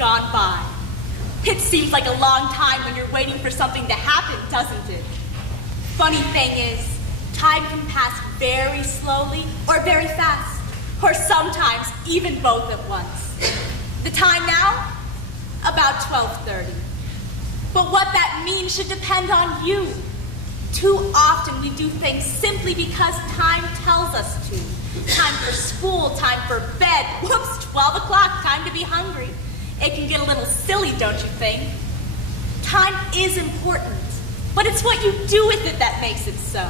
gone by. It seems like a long time when you're waiting for something to happen, doesn't it? Funny thing is, time can pass very slowly or very fast, or sometimes even both at once. The time now? About 12:30. But what that means should depend on you. Too often we do things simply because time tells us to. Time for school, time for bed. Whoops, 12 o'clock, time to be hungry. It can get a little silly, don't you think? Time is important, but it's what you do with it that makes it so.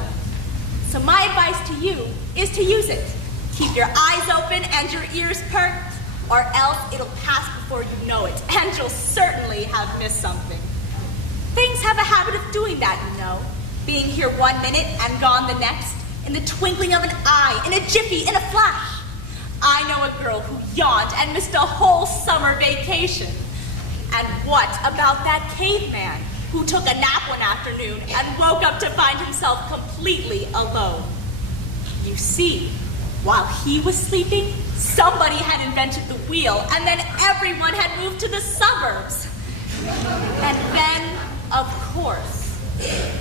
So my advice to you is to use it. Keep your eyes open and your ears perked, or else it'll pass before you know it, and you'll certainly have missed something. Things have a habit of doing that, you know. Being here 1 minute and gone the next, in the twinkling of an eye, in a jiffy, in a flash. I know a girl who yawned and missed a whole summer vacation. And what about that caveman who took a nap one afternoon and woke up to find himself completely alone? You see, while he was sleeping, somebody had invented the wheel, and then everyone had moved to the suburbs. And then, of course,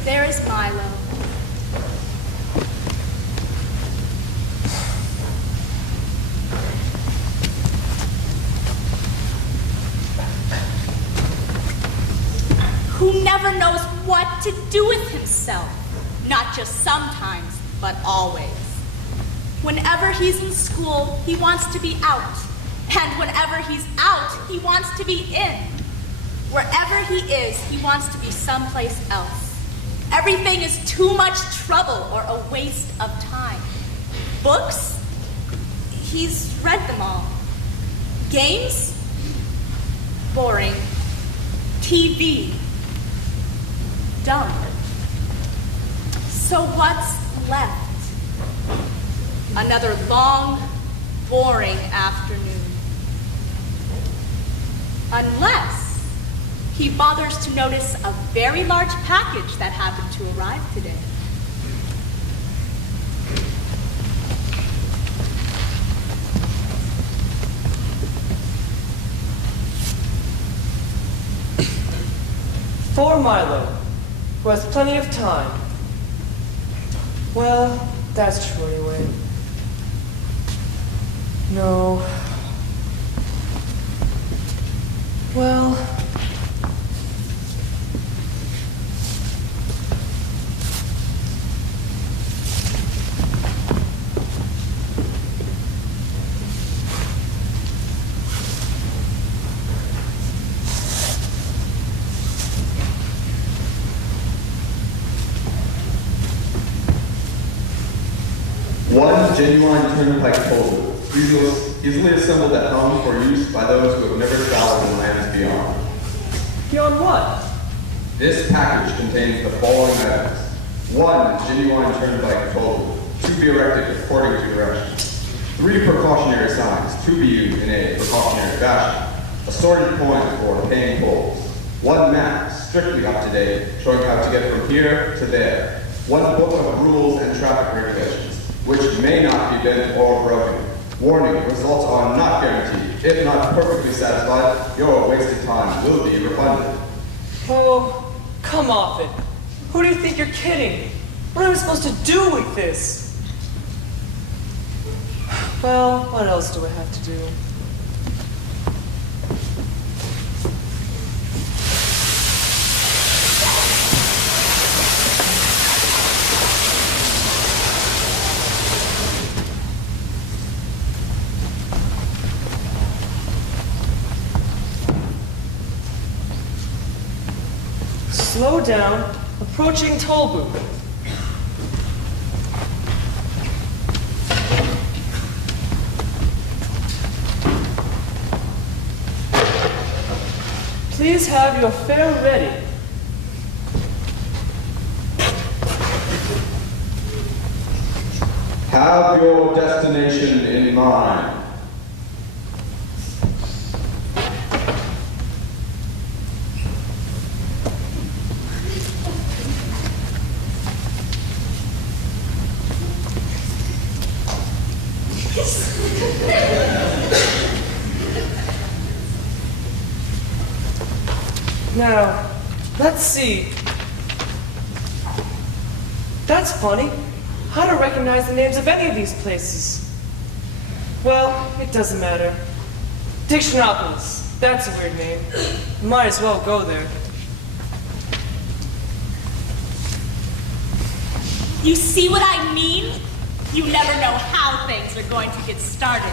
there is Milo. Who never knows what to do with himself. Not just sometimes, but always. Whenever he's in school, he wants to be out. And whenever he's out, he wants to be in. Wherever he is, he wants to be someplace else. Everything is too much trouble or a waste of time. Books? He's read them all. Games? Boring. TV? Dumb. So what's left? Another long, boring afternoon. Unless he bothers to notice a very large package that happened to arrive today. For Milo, who has plenty of time. Well, that's true anyway. No. Well... One genuine turnpike Tollbooth, easily assembled at home for use by those who have never traveled in lands beyond. Beyond what? This package contains the following items. One genuine turnpike Tollbooth, to be erected according to directions. 3 precautionary signs, to be used in a precautionary fashion. Assorted coins for paying tolls. 1 map, strictly up to date, showing how to get from here to there. 1 book of rules and traffic regulations, which may not be bent or broken. Warning, results are not guaranteed. If not perfectly satisfied, your wasted time will be refunded. Oh, come off it. Who do you think you're kidding? What am I supposed to do with this? Well, what else do I have to do? Slow down, approaching Tollbooth. Please have your fare ready. Have your destination in mind. Now, let's see. That's funny. How to recognize the names of any of these places? Well, it doesn't matter. Dictionopolis. That's a weird name. Might as well go there. You see what I mean? You never know how things are going to get started.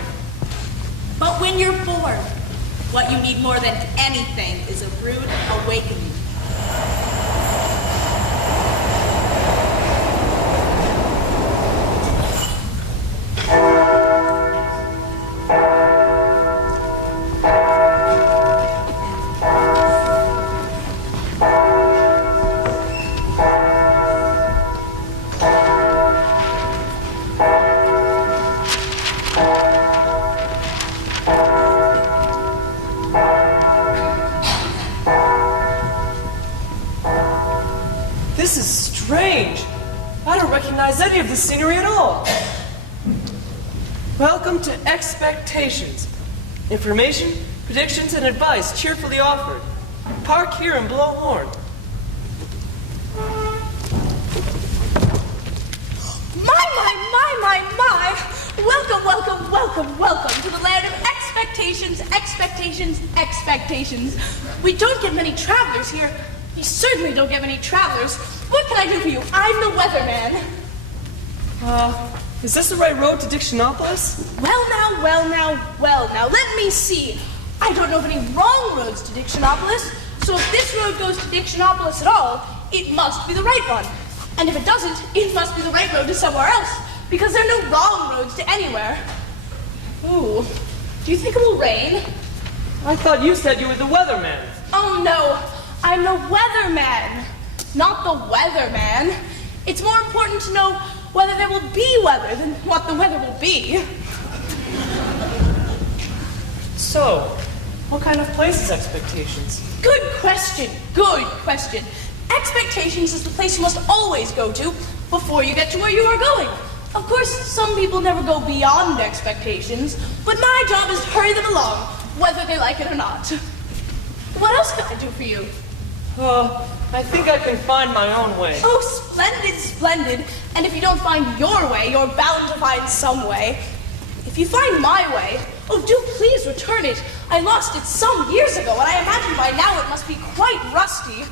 But when you're bored, what you need more than anything is a rude awakening. This is strange. I don't recognize any of the scenery at all. Welcome to Expectations. Information, predictions, and advice cheerfully offered. Park here and blow horn. My. Welcome to the land of expectations. We don't get many travelers here. You certainly don't get many travelers. What can I do for you? I'm the weatherman. Is this the right road to Dictionopolis? Well now, let me see. I don't know of any wrong roads to Dictionopolis, so if this road goes to Dictionopolis at all, it must be the right one. And if it doesn't, it must be the right road to somewhere else, because there are no wrong roads to anywhere. Ooh, do you think it will rain? I thought you said you were the weatherman. Oh no, I'm the weatherman, not the weatherman. It's more important to know whether there will be weather than what the weather will be. So, what kind of place is Expectations? Good question. Expectations is the place you must always go to before you get to where you are going. Of course, some people never go beyond expectations, but my job is to hurry them along, whether they like it or not. What else can I do for you? I think I can find my own way. Oh, splendid. And if you don't find your way, you're bound to find some way. If you find my way, oh, do please return it. I lost it some years ago, and I imagine by now it must be quite rusty.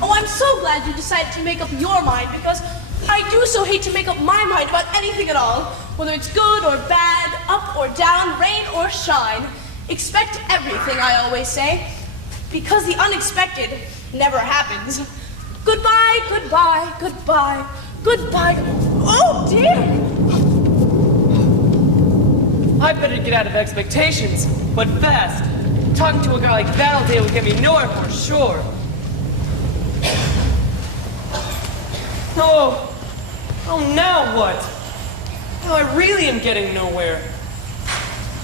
Oh, I'm so glad you decided to make up your mind, because I do so hate to make up my mind about anything at all, whether it's good or bad, up or down, rain or shine. Expect everything, I always say, because the unexpected never happens. Goodbye. Oh, dear! I better get out of Expectations, but fast. Talking to a guy like Annandale would get me nowhere for sure. Oh, now what? Now I really am getting nowhere.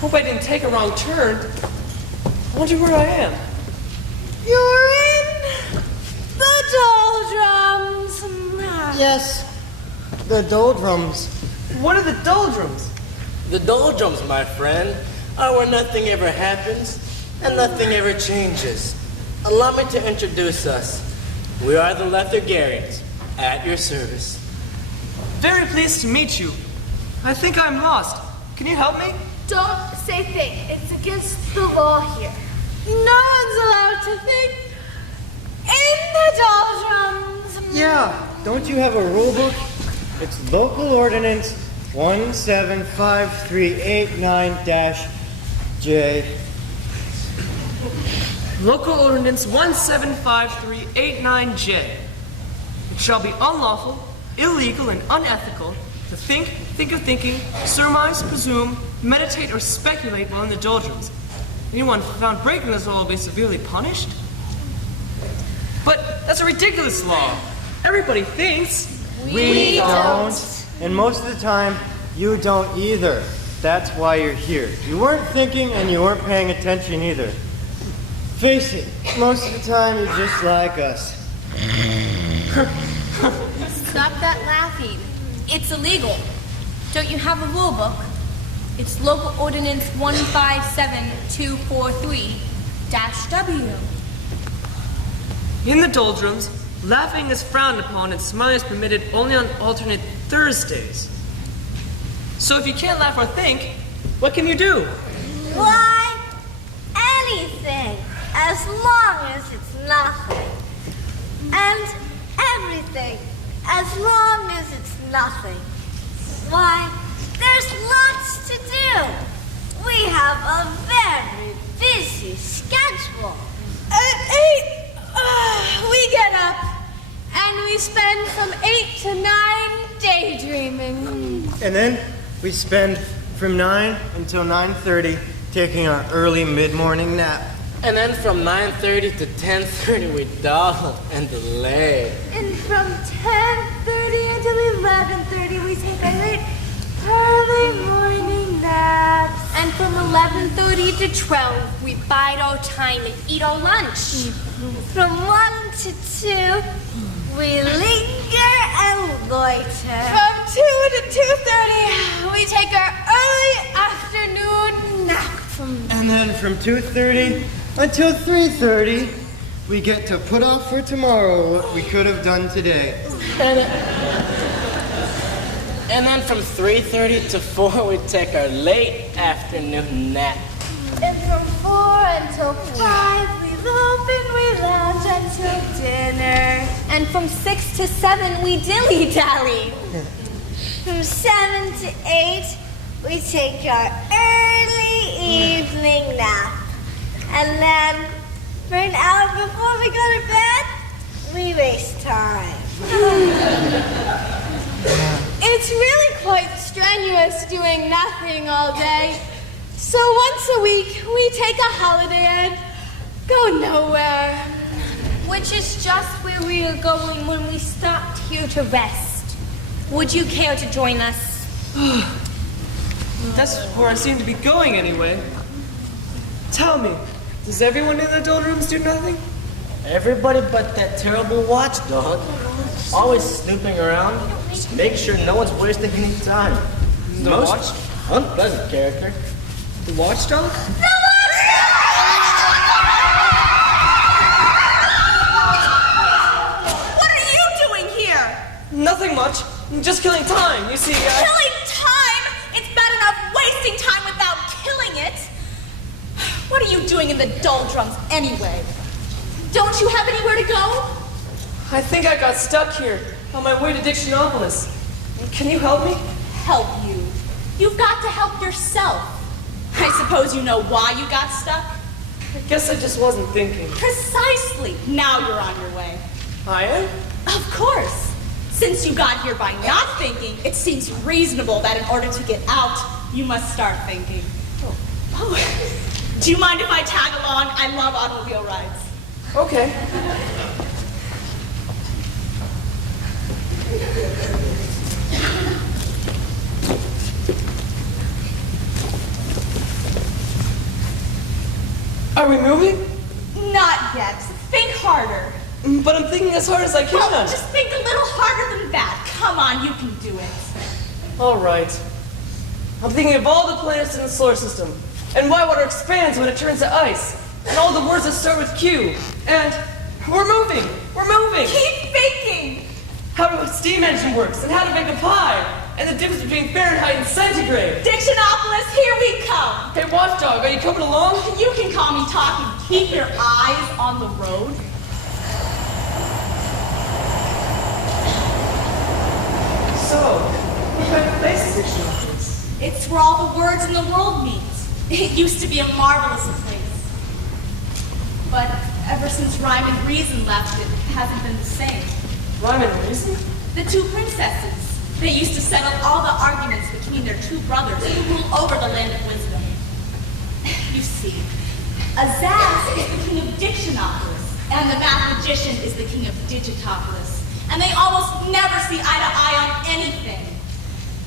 Hope I didn't take a wrong turn. I wonder where I am. You're in the doldrums. Yes, the doldrums. What are the doldrums? The doldrums, my friend, are where nothing ever happens and nothing ever changes. Allow me to introduce us. We are the Lethargarians, at your service. Very pleased to meet you. I think I'm lost. Can you help me? Don't say think. It's against the law here. No one's allowed to think in the doldrums. Yeah, don't you have a rule book? It's Local Ordinance 175389-J. Local Ordinance 175389J. It shall be unlawful, illegal, and unethical to think of thinking, surmise, presume, meditate, or speculate while in the doldrums. Anyone found breaking this law will be severely punished? But that's a ridiculous law. Everybody thinks. We don't. And most of the time, you don't either. That's why you're here. You weren't thinking and you weren't paying attention either. Face it, most of the time you're just like us. Stop that laughing. It's illegal. Don't you have a rule book? It's Local Ordinance 157243-W. In the doldrums, laughing is frowned upon and smiling is permitted only on alternate Thursdays. So if you can't laugh or think, what can you do? Why, anything, as long as it's nothing. And everything, as long as it's nothing. Why, there's lots to do. We have a very busy schedule. At 8, we get up and we spend from 8 to 9 daydreaming. And then we spend from 9 until 9:30 taking our early mid-morning nap. And then from 9:30 to 10:30 we dawdle and delay. And from 10:30 until 11:30 we take a late early morning naps. And from 11:30 to 12, we bide our time and eat our lunch. From 1 to 2, we linger and loiter. From 2 to 2:30, we take our early afternoon nap. And then from 2:30 until 3:30, we get to put off for tomorrow what we could have done today. And then from 3:30 to 4 we take our late afternoon nap. And from 4 until 5, we loaf and we lounge until dinner. And from 6 to 7, we dilly-dally. From 7 to 8, we take our early evening nap. And then, for an hour before we go to bed, we waste time. It's really quite strenuous doing nothing all day. So once a week, we take a holiday and go nowhere. Which is just where we are going when we stopped here to rest. Would you care to join us? That's where I seem to be going anyway. Tell me, does everyone in the doldrums do nothing? Everybody but that terrible watchdog. Always snooping around. Just make sure no one's wasting any time. The Most unpleasant character. The watchdog? What are you doing here? Nothing much. I'm just killing time. You see, Killing time? It's bad enough wasting time without killing it. What are you doing in the doldrums anyway? Don't you have anywhere to go? I think I got stuck here on my way to Dictionopolis. Can you help me? Help you? You've got to help yourself. I suppose you know why you got stuck? I guess I just wasn't thinking. Precisely. Now you're on your way. I am? Of course. Since you got here by not thinking, it seems reasonable that in order to get out, you must start thinking. Oh. Do you mind if I tag along? I love automobile rides. Okay. Are we moving? Not yet. Think harder. But I'm thinking as hard as I can. Well, just think a little harder than that. Come on, you can do it. All right. I'm thinking of all the planets in the solar system, and why water expands when it turns to ice, and all the words that start with Q, and we're moving. We're moving. Keep thinking. How a steam engine works, and how to bake a pie, and the difference between Fahrenheit and centigrade. Dictionopolis, here we come. Hey, watchdog, are you coming along? You can call me talking. Keep your eyes on the road. So, what kind of place is Dictionopolis? It's where all the words in the world meet. It used to be a marvelous place. But ever since Rhyme and Reason left, it hasn't been the same. Rhyme and Reason? The two princesses. They used to settle all the arguments between their two brothers who rule over the land of wisdom. You see, Asst is the king of Dictionopolis, and the math magician is the king of Digitopolis. And they almost never see eye to eye on anything.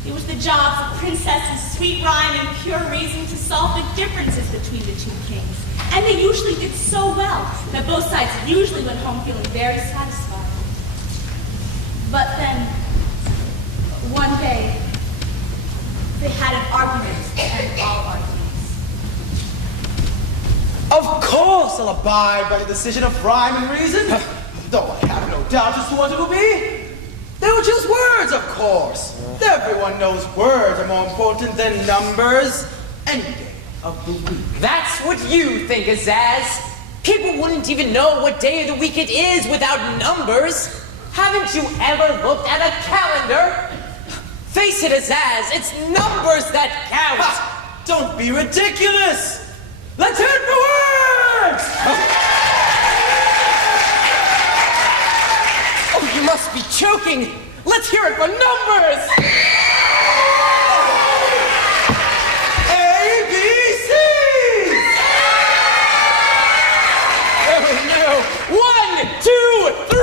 It was the jobs of Princesses Sweet Rhyme and Pure Reason to solve the differences between the two kings. And they usually did so well that both sides usually went home feeling very satisfied. But then, one day, they had an argument, and all arguments. Of course I'll abide by the decision of rhyme and reason. Though I have no doubt as to what it will be. They were just words, of course. Everyone knows words are more important than numbers any day of the week. That's what you think, Azaz. People wouldn't even know what day of the week it is without numbers. Haven't you ever looked at a calendar? Face it, Azaz, it's numbers that count. Ha! Don't be ridiculous. Let's hear it for words! Oh, you must be joking. Let's hear it for numbers. A, B, C! Oh no! 1, 2, 3!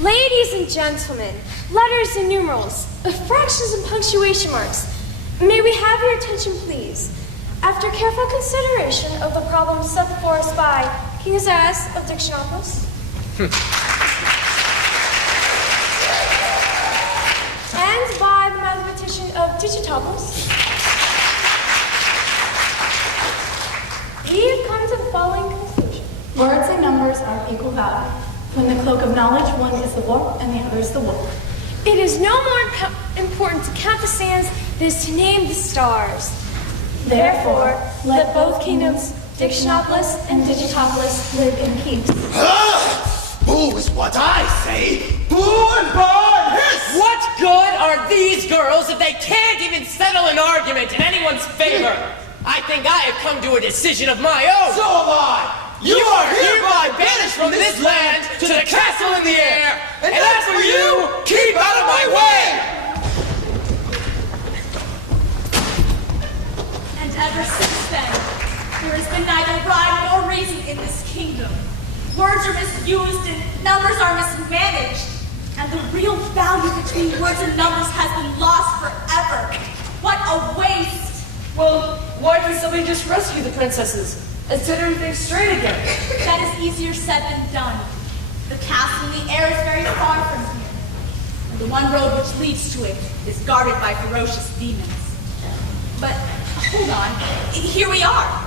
Ladies and gentlemen, letters and numerals, fractions and punctuation marks, may we have your attention, please? After careful consideration of the problem set before us by King Azaz of Dictionopolis, and by the mathematician of Digitopolis, we have come to the following conclusion. Words and numbers are of equal value. When the cloak of knowledge, one is the warp and the other is the wool. It is no more important to count the sands than to name the stars. Therefore, let both kingdoms, Dictionopolis and Digitopolis, live in peace. Boo is what I say. Boo and barn hiss! What good are these girls if they can't even settle an argument in anyone's favor? I think I have come to a decision of my own. So have I! You are hereby banished from this land to the castle in the air! And as for you, keep out of my way! And ever since then, there has been neither rhyme nor reason in this kingdom. Words are misused and numbers are mismanaged. And the real value between words and numbers has been lost forever. What a waste! Well, why can somebody just rescue the princesses and set everything straight again? That is easier said than done. The castle in the air is very far from here. And the one road which leads to it is guarded by ferocious demons. But, hold on, here we are.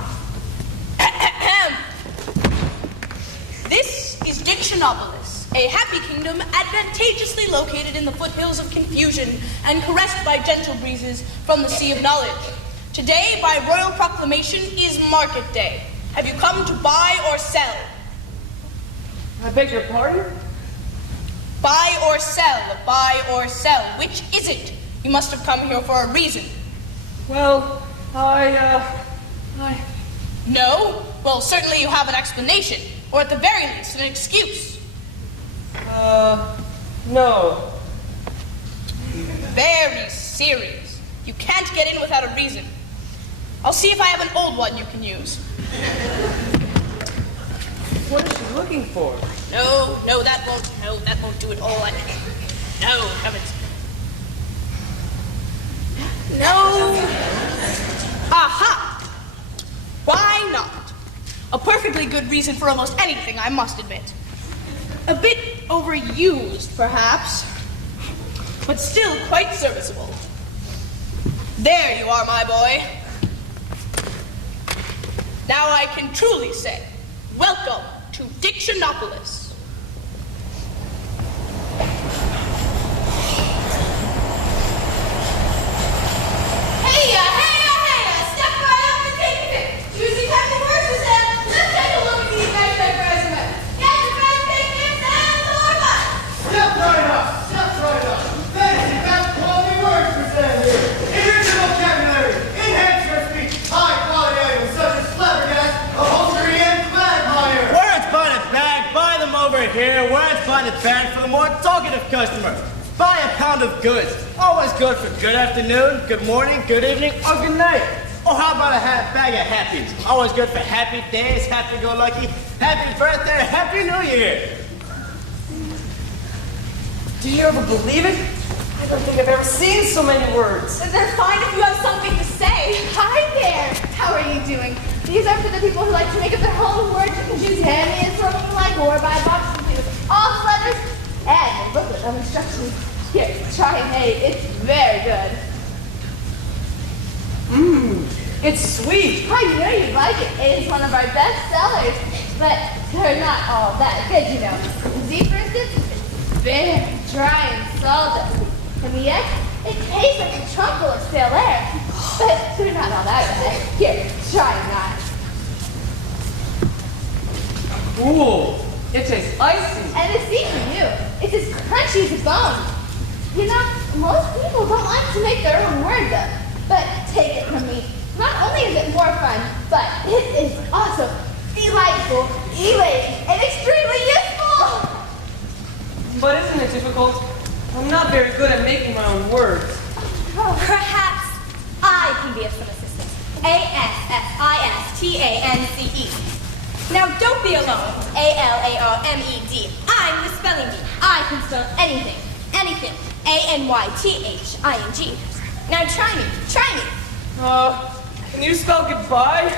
This is Dictionopolis, a happy kingdom advantageously located in the foothills of confusion and caressed by gentle breezes from the sea of knowledge. Today, by royal proclamation, is market day. Have you come to buy or sell? I beg your pardon? Buy or sell, buy or sell. Which is it? You must have come here for a reason. Well, No? Well, certainly you have an explanation, or at the very least, an excuse. No. Very serious. You can't get in without a reason. I'll see if I have an old one you can use. What is she looking for? No, that won't do it all. No, heavens. No. Aha! Why not? A perfectly good reason for almost anything, I must admit. A bit overused, perhaps, but still quite serviceable. There you are, my boy. Now I can truly say, welcome to Dictionopolis. Hey, step right up and take a pic. Choosing happy words, Suzanne. Let's take a look at these nice resume. Get the best pictures and the Lord bless. Step right up. Fancy that quality words for Suzanne here. Enrich your vocabulary. Enhance your speech. High quality items such as flabbergast, upholstery, and quagmire. Words bonded bag, buy them over here. Words bonded bag for the more talkative customer. Buy a pound of goods. Always good for good afternoon, good morning, good evening, or good night. Or how about a bag of happies? Always good for happy days, happy-go-lucky, happy birthday, happy new year. Do you ever believe it? I don't think I've ever seen so many words. They're fine if you have something to say. Hi there. How are you doing? These are for the people who like to make up their own words. You can choose Hammy and something you like, or buy boxes with all the letters and a booklet of instructions. Here, try Hey. It's very good. It's sweet. I know you'd like it. It is one of our best sellers, but they're not all that good, you know. Z, for instance, is very dry and sawdusty. And yet, it tastes like a trunk full of stale air. But they're not all that bad. Here, try that. Ooh, it tastes icy. And it's even new. It's as crunchy as a bone. You know, most people don't like to make their own words up. But take it from me. Not only is it more fun, but it is also delightful, elating, and extremely useful. But isn't it difficult? I'm not very good at making my own words. Perhaps I can be of some assistance. Assistance. Now don't be alone. ALARMED. I'm the spelling bee. I can spell anything. Anything. ANYTHING. Now try me. Try me. Can you spell goodbye?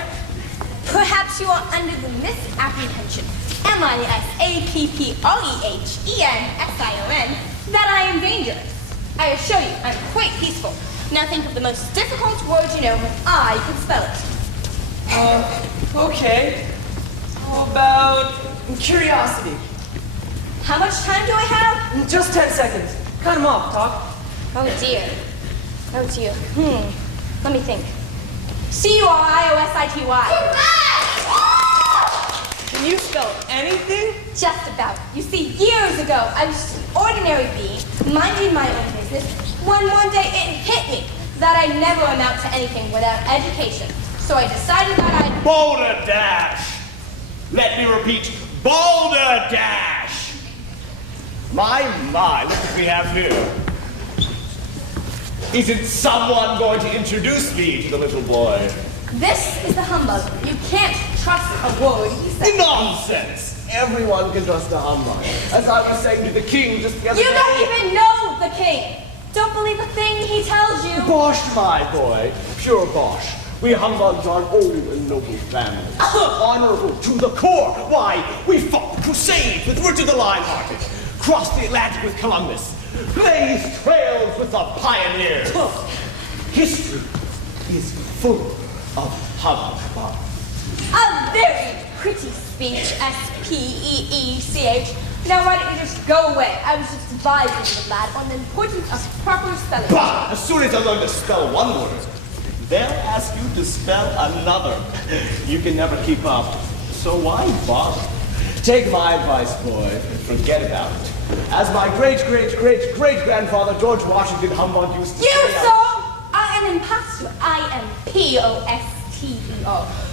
Perhaps you are under the misapprehension. MISAPPOEHENSION that I am dangerous. I assure you, I'm quite peaceful. Now think of the most difficult word you know, and I can spell it. Okay. How about curiosity? How much time do I have? Just 10 seconds. Cut him off, Talk. Oh dear. Oh dear. Let me think. CURIOSITY. Can you spell anything? Just about. You see, years ago, I was just an ordinary bee, minding my own business, when one day it hit me that I'd never amount to anything without education. So I decided that I'd... Balderdash! Let me repeat, balderdash! My, look what we have here. Isn't someone going to introduce me to the little boy? This is the humbug. You can't trust a word he says. Nonsense! Everyone can trust a humbug. As I was saying to the king just the other day... You don't even know the king! Don't believe a thing he tells you! Bosh, my boy. Pure bosh. We humbugs are an old and noble family. Honorable to the core. Why, we fought the Crusades with Richard the Lionhearted. Crossed the Atlantic with Columbus. Blazed trails with the pioneers. History is full of humbug. A very pretty speech, SPEECH. Now why don't you just go away? I was just advising the lad on the importance of proper spelling. Bah! As soon as I learn to spell one word, they'll ask you to spell another. You can never keep up. So why bother? Take my advice, boy, and forget about it. As my great-great-great-great-grandfather George Washington Humbug used to say... You saw! I am imposter. I am POSTER.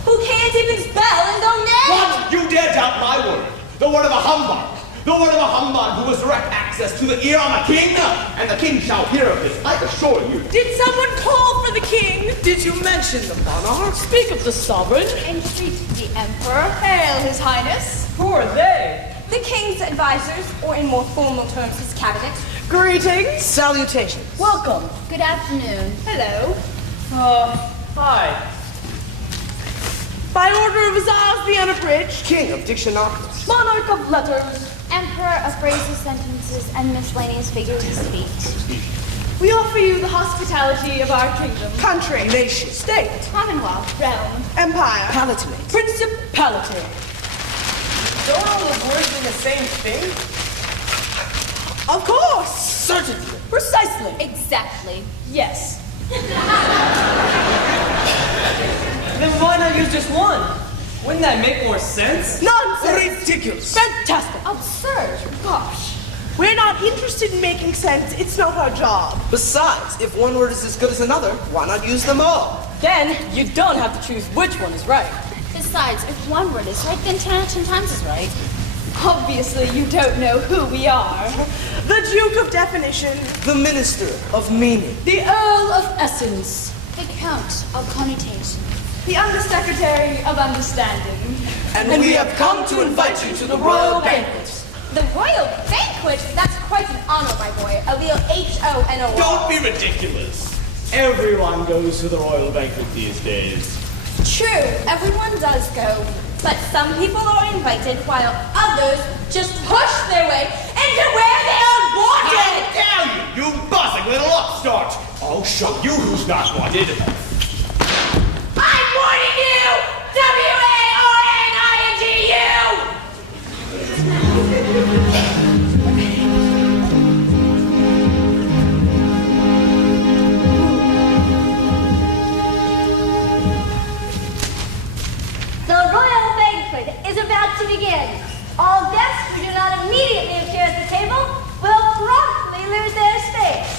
Who can't even spell and don't know? What? You dare doubt my word? The word of a humbug. The word of a humbug who has direct access to the ear of a king, and the king shall hear of this, I assure you. Did someone call for the king? Did you mention the monarch? Speak of the sovereign. Entreat the emperor. Hail, his highness. Who are they? The king's advisors, or in more formal terms, his cabinet. Greetings. Salutations. Welcome. Good afternoon. Hello. Hi. By order of Azaz the Unabridged, King of Dictionopolis. Monarch of Letters, Emperor of phrases, sentences, and miscellaneous figures of speech. we offer you the hospitality of our kingdom. Country, Nation. state, Commonwealth. realm, empire, Palatinate. principality. Don't all those words mean the same thing? Of course. Certainly. Precisely. Exactly. Yes. Then why not use just one? Wouldn't that make more sense? Nonsense. Ridiculous. Fantastic. Absurd. Gosh. We're not interested in making sense. It's not our job. Besides, if one word is as good as another, why not use them all? Then you don't have to choose which one is right. Besides, if one word is right, then 10 times is right. Obviously, you don't know who we are. The Duke of Definition. The Minister of Meaning. The Earl of Essence. The Count of Connotation. The Undersecretary of Understanding. And we have come to invite you to the royal banquet. The royal banquet? That's quite an honor, my boy. A real H-O-N-O-R. Don't be ridiculous. Everyone goes to the royal banquet these days. True, everyone does go. But some people are invited while others just push their way into where they are wanted! How dare you, you buzzing little upstart! I'll show you who's not wanted. I'm warning you! W-A-R-N-I-N-G-U! The royal banquet is about to begin. All guests who do not immediately appear at the table will promptly lose their space.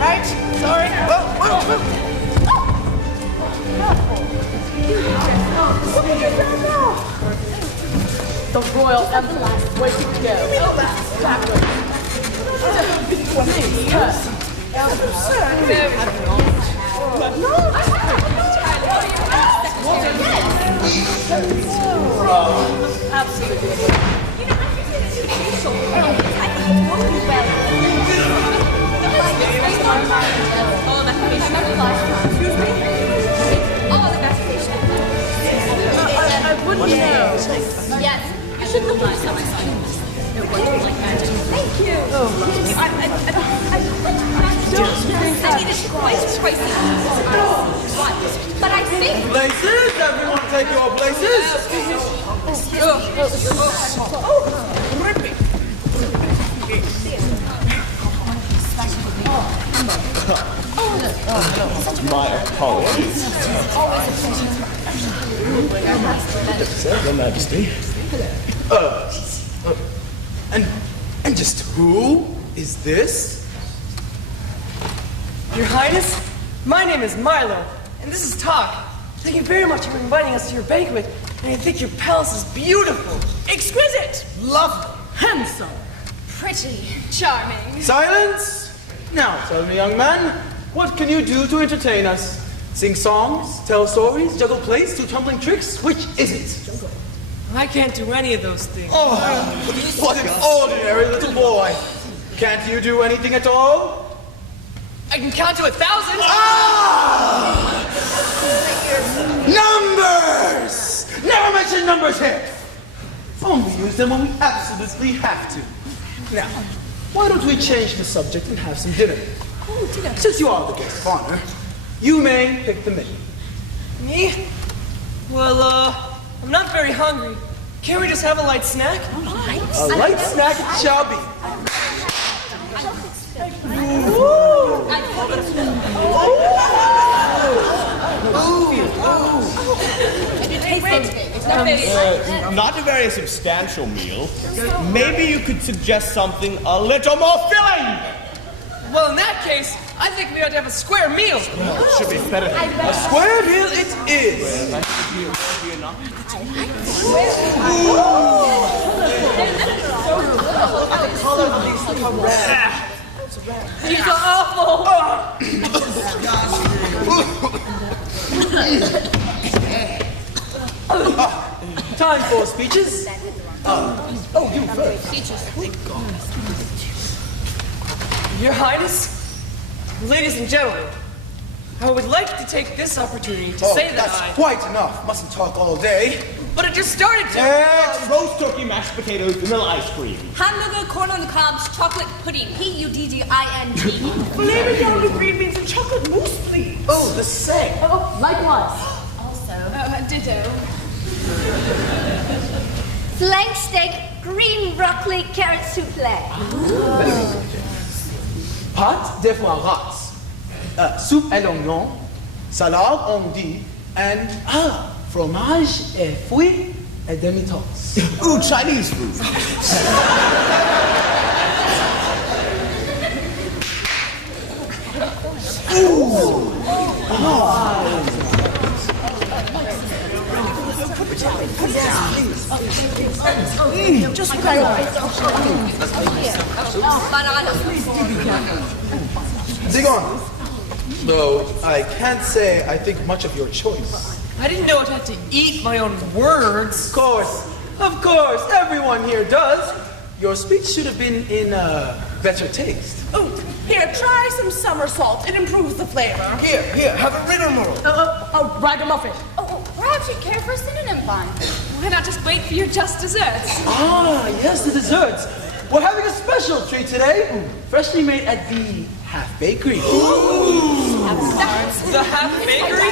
Right? Sorry. The royal emperor. Where should we go? Backward. Absolutely. I wouldn't know. Yes, you should look like someone. It wasn't like magic. Thank you. I mean, it's quite pricey. But I think... Places? Everyone take your places. My apologies. Your Majesty. And just who is this? Your Highness, my name is Milo, and this is Talk. Thank you very much for inviting us to your banquet, and I think your palace is beautiful. Exquisite. Lovely. Handsome. Pretty. Charming. Silence! Now tell me, young man, what can you do to entertain us? Sing songs, tell stories, juggle plates, do tumbling tricks? Which is it? I can't do any of those things. Oh, what an ordinary little boy. Can't you do anything at all? I can count to 1,000. Ah! Numbers! Never mention numbers here. Only use them when we absolutely have to. Now, why don't we change the subject and have some dinner? Since you are the guest of honor, you may pick the menu. Me? Well, I'm not very hungry. Can't we just have a light snack? A light snack it shall be. Not a very substantial meal. Maybe you could suggest something a little more filling. Well, in that case, I think we ought to have a square meal. It should be better. A square meal it is. These are awful. Time for speeches. You first. Your Highness, ladies and gentlemen, I would like to take this opportunity to say that that's quite enough. Mustn't talk all day. But it just started to. Roast turkey, mashed potatoes, vanilla ice cream. Hamburger, corn on the cobs, chocolate pudding. P-U-D-D-I-N-G. Flavor down with green beans and chocolate mousse, please. Oh, the same. Oh, likewise. Ditto. Flank steak, green broccoli, carrot souffle. Pâte de foie gras, soupe à l'oignon, salade ondine, and fromage et fruits et demi-tasse. Ooh, Chinese food. Dig on. Though I can't say I think much of your choice. I didn't know I'd have to eat my own words. Of course, everyone here does. Your speech should have been in better taste. Oh, here, try some somersault. It improves the flavor. Here, have a rigmarole. A ragamuffin. Oh, perhaps you'd care for a synonym find. Why not just wait for your just desserts? Ah, yes, the desserts. We're having a special treat today. Freshly made at the Half Bakery. The Half Bakery?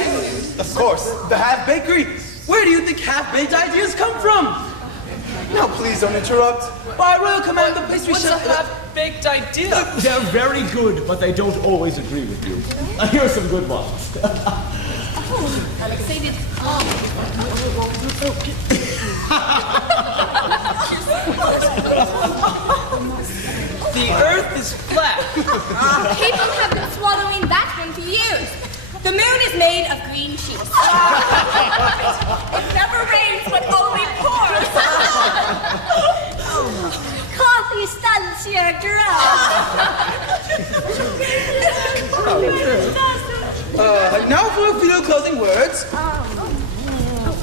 Of course, the Half Bakery. Where do you think half-baked ideas come from? Now, please don't interrupt. By royal command, the pastry What's a chef... half-baked idea? They're very good, but they don't always agree with you. Here are some good ones. I'm excited. The earth is flat. People have been swallowing that one for years. The moon is made of green cheese. It never rains, but only pours. Coffee stuns your Now for a few closing words.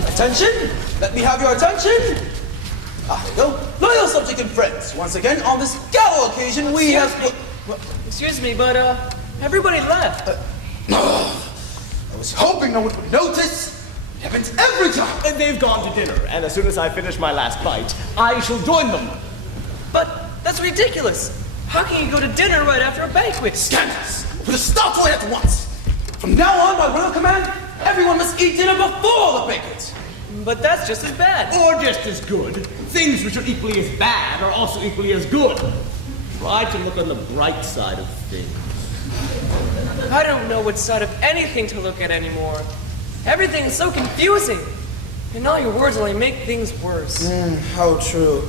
Attention! Let me have your attention. There you go. Loyal subject and friends, once again, on this gala occasion, we have... Excuse me, but, everybody left. I was hoping no one would notice. It happens every time. And they've gone to dinner, and as soon as I finish my last bite, I shall join them. But that's ridiculous. How can you go to dinner right after a banquet? Scandalous! Put a stop to it at once. From now on, by royal command, everyone must eat dinner before the banquet. But that's just as bad. Or just as good. Things which are equally as bad are also equally as good. Try to look on the bright side of things. I don't know what side of anything to look at anymore. Everything's so confusing. And all your words only make things worse. How true.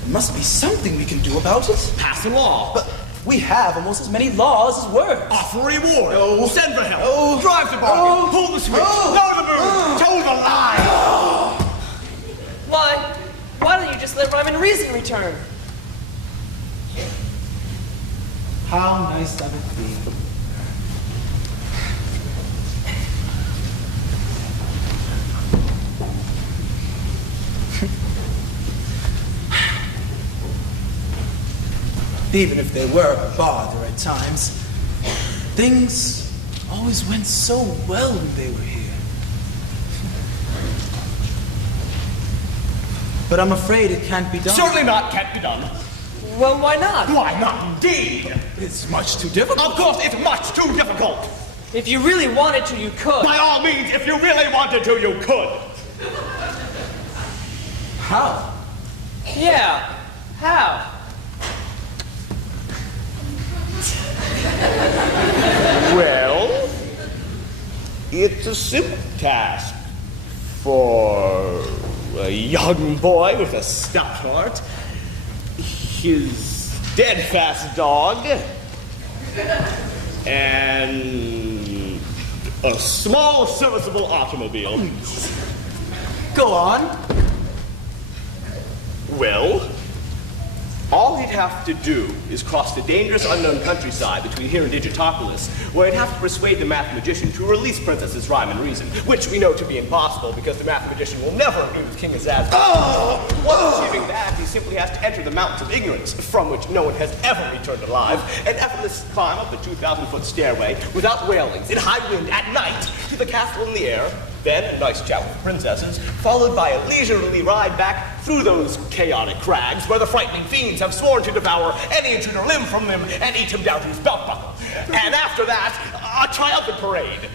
There must be something we can do about it. Pass a law. But we have almost as many laws as words. Offer a reward. No. Send for help. No. Drive the bargain. No. Pull the switch. No. Lower the moon. Toe the line. Why don't you just let Rhyme and Reason return? How nice that would be. Even if they were a bother at times, things always went so well when they were here. But I'm afraid it can't be done. Certainly not. Can't be done. Well, why not? Why not, indeed? It's much too difficult. Of course, it's much too difficult. If you really wanted to, you could. By all means, if you really wanted to, you could. How? Yeah. How? Well, it's a simple task for a young boy with a stout heart, his steadfast dog, and a small serviceable automobile. Go on. Well, all he'd have to do is cross the dangerous unknown countryside between here and Digitopolis, where he'd have to persuade the math magician to release Princesses Rhyme and Reason, which we know to be impossible because the math magician will never agree with King Azaz. Once achieving that, he simply has to enter the mountains of ignorance, from which no one has ever returned alive, and effortlessly climb up the 2,000-foot stairway without railings, in high wind, at night, to the castle in the air. Then a nice chat with princesses, followed by a leisurely ride back through those chaotic crags where the frightening fiends have sworn to devour any intruder limb from him and eat him down to his belt buckle. And after that, a triumphant parade.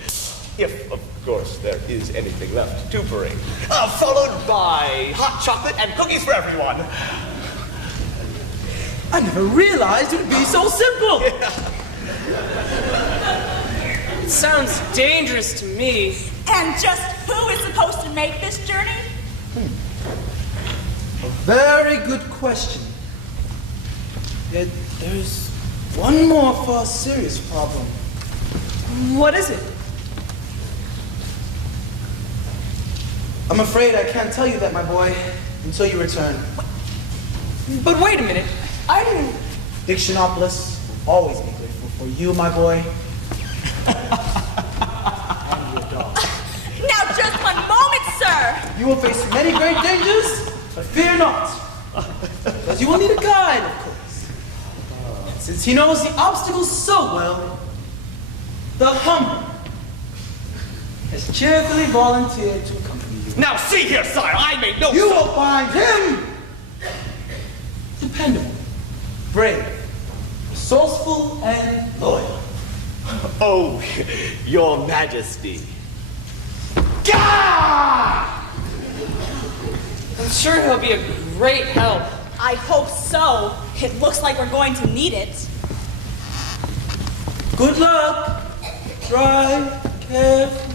If, of course, there is anything left to parade. Followed by hot chocolate and cookies for everyone. I never realized it would be so simple. It sounds dangerous to me. And just who is supposed to make this journey? A very good question. Yet there's one more far serious problem. What is it? I'm afraid I can't tell you that, my boy, until you return. But wait a minute. I didn't... Dictionopolis will always be grateful for you, my boy. Now just one moment, sir! You will face many great dangers, but fear not. Because you will need a guide, of course. And since he knows the obstacles so well, the Humber has cheerfully volunteered to accompany you. Now see here, sire, I made no... You will find him dependable, brave, resourceful, and loyal. Oh, your majesty. I'm sure he'll be a great help. I hope so. It looks like we're going to need it. Good luck. Drive carefully.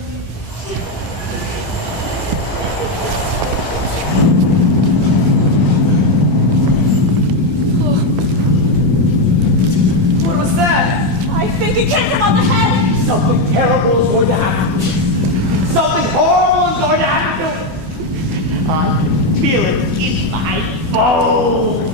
What was that? I think it came from up ahead. Something terrible is going to happen. Something horrible is going to happen. I can feel it in my bones.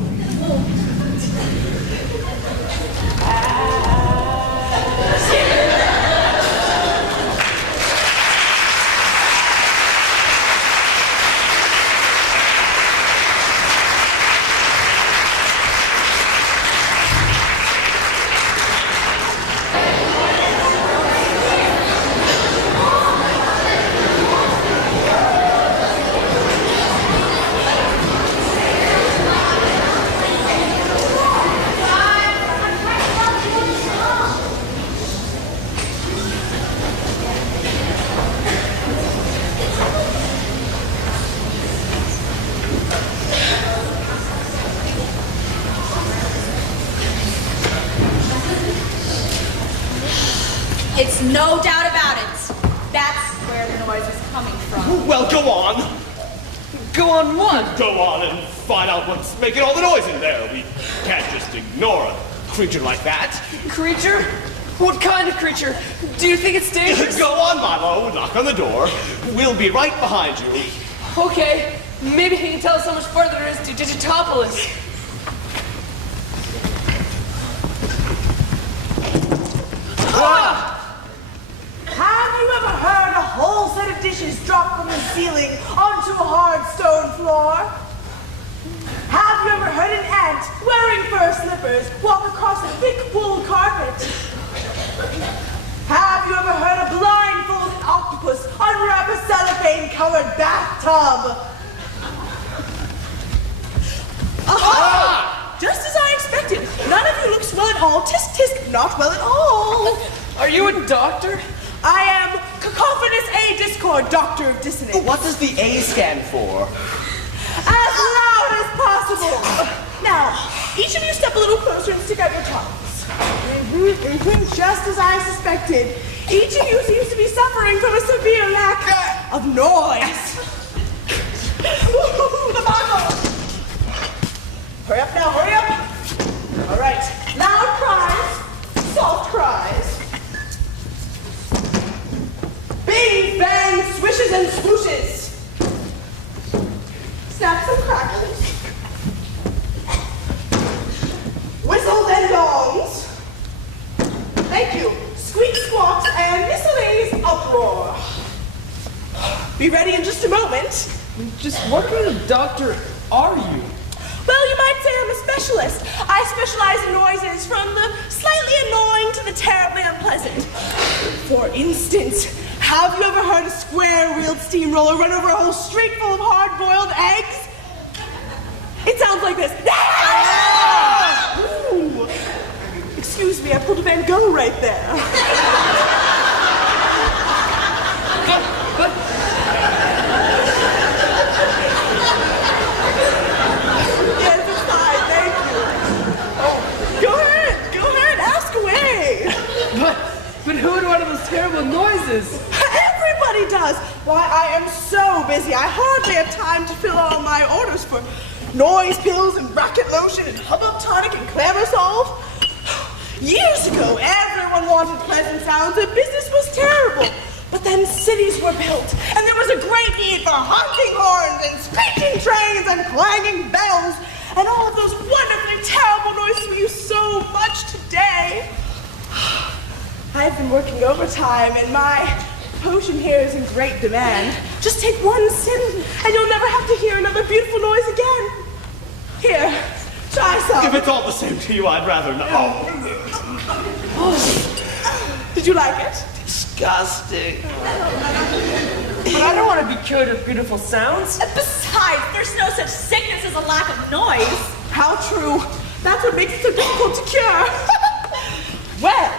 It's no doubt about it. That's where the noise is coming from. Well, go on. Go on what? Go on and find out what's making all the noise in there. We can't just ignore a creature like that. Creature? What kind of creature? Do you think it's dangerous? Go on, Milo. Knock on the door. We'll be right behind you. Okay. Maybe he can tell us how much further there is to Digitopolis. Ah! Have you ever heard a whole set of dishes drop from the ceiling onto a hard stone floor? Have you ever heard an ant wearing fur slippers walk across a thick wool carpet? Have you ever heard a blindfolded octopus unwrap a cellophane-colored bathtub? Aha! Just as I expected. None of you looks well at all. Tisk tisk, not well at all. Are you a doctor? I am Cacophonous A Discord, Doctor of Dissonance. What does the A stand for? As loud as possible. Now, each of you step a little closer and stick out your tongues. Just as I suspected. Each of you seems to be suffering from a severe lack of noise. The bottle. Hurry up now, hurry up. All right. Loud cries, soft cries. Bing, bang, swishes and swooshes. Snaps and crackles. Whistles and gongs. Thank you. Squeak squawks and miscellaneous uproar. Be ready in just a moment. Just what kind of doctor are you? Well, you might say I'm a specialist. I specialize in noises from the slightly annoying to the terribly unpleasant. For instance, have you ever heard a square-wheeled steamroller run over a whole street full of hard-boiled eggs? It sounds like this. Ooh. Excuse me, I pulled a Van Gogh right there. But yes, it's fine, thank you. Oh, go ahead, ask away. But who would one of those terrible noises? Everybody does. Why, I am so busy. I hardly have time to fill all my orders for noise pills and racket lotion and hubbub tonic and Clamosolve. Years ago, everyone wanted pleasant sounds and business was terrible. But then cities were built, and there was a great need for honking horns and screeching trains and clanging bells, and all of those wonderfully terrible noises we use so much today. I've been working overtime and my potion here is in great demand. Just take one sip and you'll never have to hear another beautiful noise again. Here, try some. If it's all the same to you, I'd rather not. Did you like it? Disgusting. But I don't want to be cured of beautiful sounds. Besides, there's no such sickness as a lack of noise. How true. That's what makes it so difficult to cure. Well,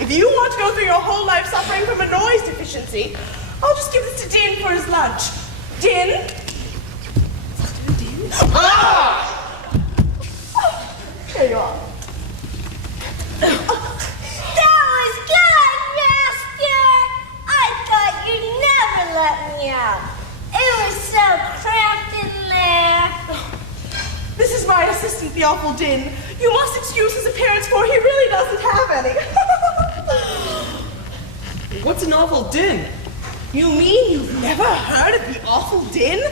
if you want to go through your whole life suffering from a noise deficiency, I'll just give this to Din for his lunch. Din? Ah! Here you are. That was good, Master! I thought you'd never let me out. It was so cramped in there. This is my assistant, the awful Din. You must excuse his appearance, for he really doesn't have any. What's an awful din? You mean you've never heard of the awful Din?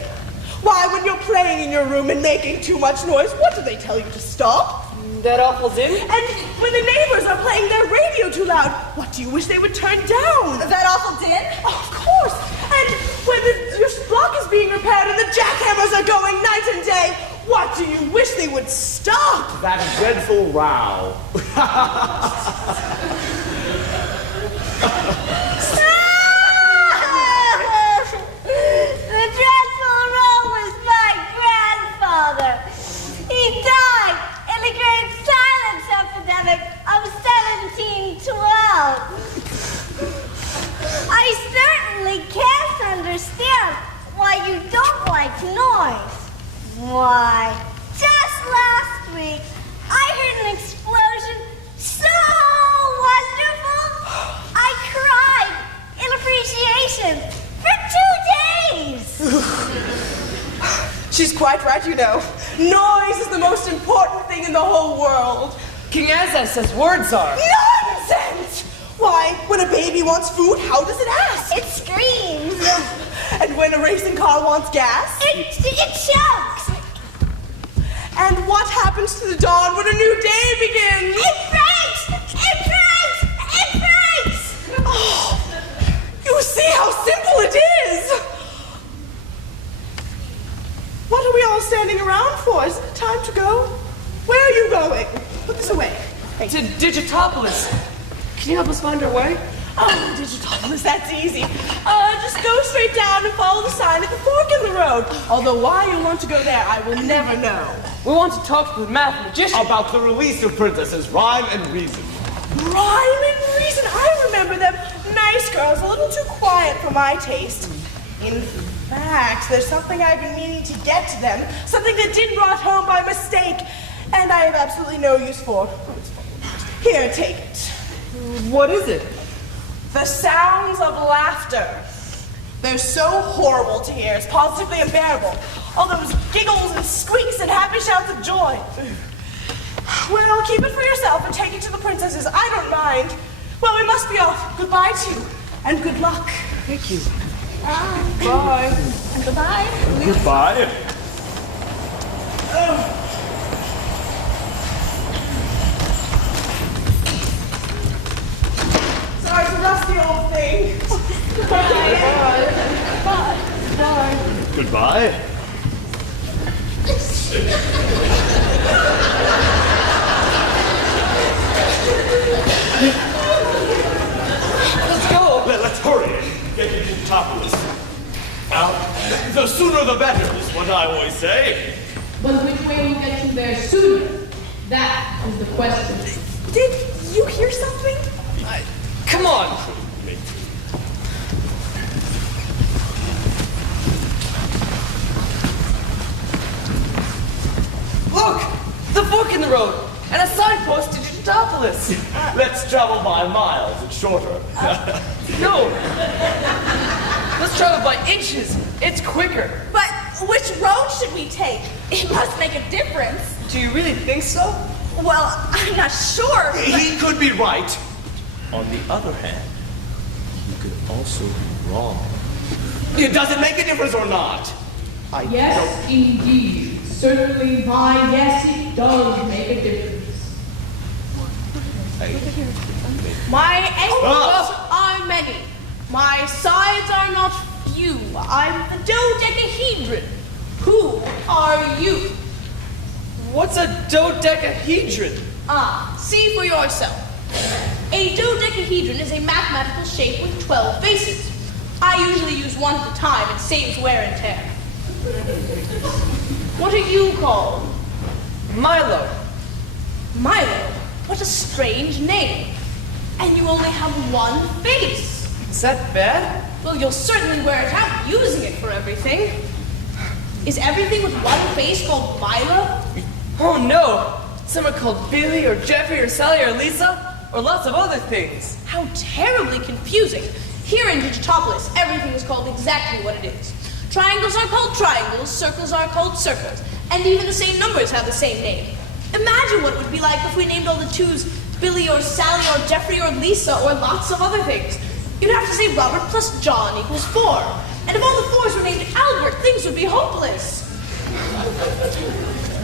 Why, when you're playing in your room and making too much noise, what do they tell you to stop? That awful din? And when the neighbors are playing their radio too loud, what do you wish they would turn down? That awful din? Of course. And when your block is being repaired and the jackhammers are going night and day, what do you wish they would stop? That dreadful row. The dreadful row was my grandfather. He died in the great silence epidemic of 1712. I certainly can't understand why you don't like noise. Why, just last week, I heard an explosion so wonderful, I cried in appreciation for 2 days. She's quite right, you know. Noise is the most important thing in the whole world. King Azaz says words are. Nonsense! Why, when a baby wants food, how does it ask? It screams. And when a racing car wants gas? It chokes. And what happens to the dawn when a new day begins? It breaks! It breaks! It breaks! Oh, you see how simple it is! What are we all standing around for? Isn't it time to go? Where are you going? Put this away. To Digitopolis. Can you help us find our way? Oh, Digitopolis, that's easy. Just go straight down and follow the sign at the fork in the road. Although why you want to go there, I will never know. We want to talk to the math magician. About the release of princesses, Rhyme and Reason. Rhyme and Reason, I remember them. Nice girls, a little too quiet for my taste. In fact, there's something I've been meaning to get to them. Something that Din brought home by mistake, and I have absolutely no use for. Here, take it. What is it? The sounds of laughter. They're so horrible to hear, it's positively unbearable. All those giggles and squeaks and happy shouts of joy. Well, keep it for yourself and take it to the princesses. I don't mind. Well, we must be off. Goodbye to you, and good luck. Thank you. Bye. And goodbye. Goodbye. Sorry, it's a rusty old thing. Goodbye. Bye. Bye. Goodbye. Let's go. Let's hurry and get to Digitopolis. The sooner the better is what I always say. But which way will get you there sooner? That is the question. Did you hear something? Come on. Look! The fork in the road! And a signpost to Digitopolis! Let's travel by miles. It's shorter. No! Let's travel by inches! It's quicker! But which road should we take? It must make a difference. Do you really think so? Well, I'm not sure. He could be right. On the other hand, he could also be wrong. Does it make a difference or not? Yes, indeed. Certainly, my yes, it does make a difference. My angles are many. My sides are not few. I'm the dodecahedron. Who are you? What's a dodecahedron? See for yourself. A dodecahedron is a mathematical shape with 12 faces. I usually use one at a time. It saves wear and tear. What are you called? Milo. Milo? What a strange name. And you only have one face. Is that bad? Well, you'll certainly wear it out using it for everything. Is everything with one face called Milo? Oh no! Some are called Billy or Jeffrey or Sally or Lisa, or lots of other things. How terribly confusing. Here in Digitopolis, everything is called exactly what it is. Triangles are called triangles, circles are called circles, and even the same numbers have the same name. Imagine what it would be like if we named all the twos Billy or Sally or Jeffrey or Lisa or lots of other things. You'd have to say Robert plus John equals 4. And if all the 4s were named Albert, things would be hopeless.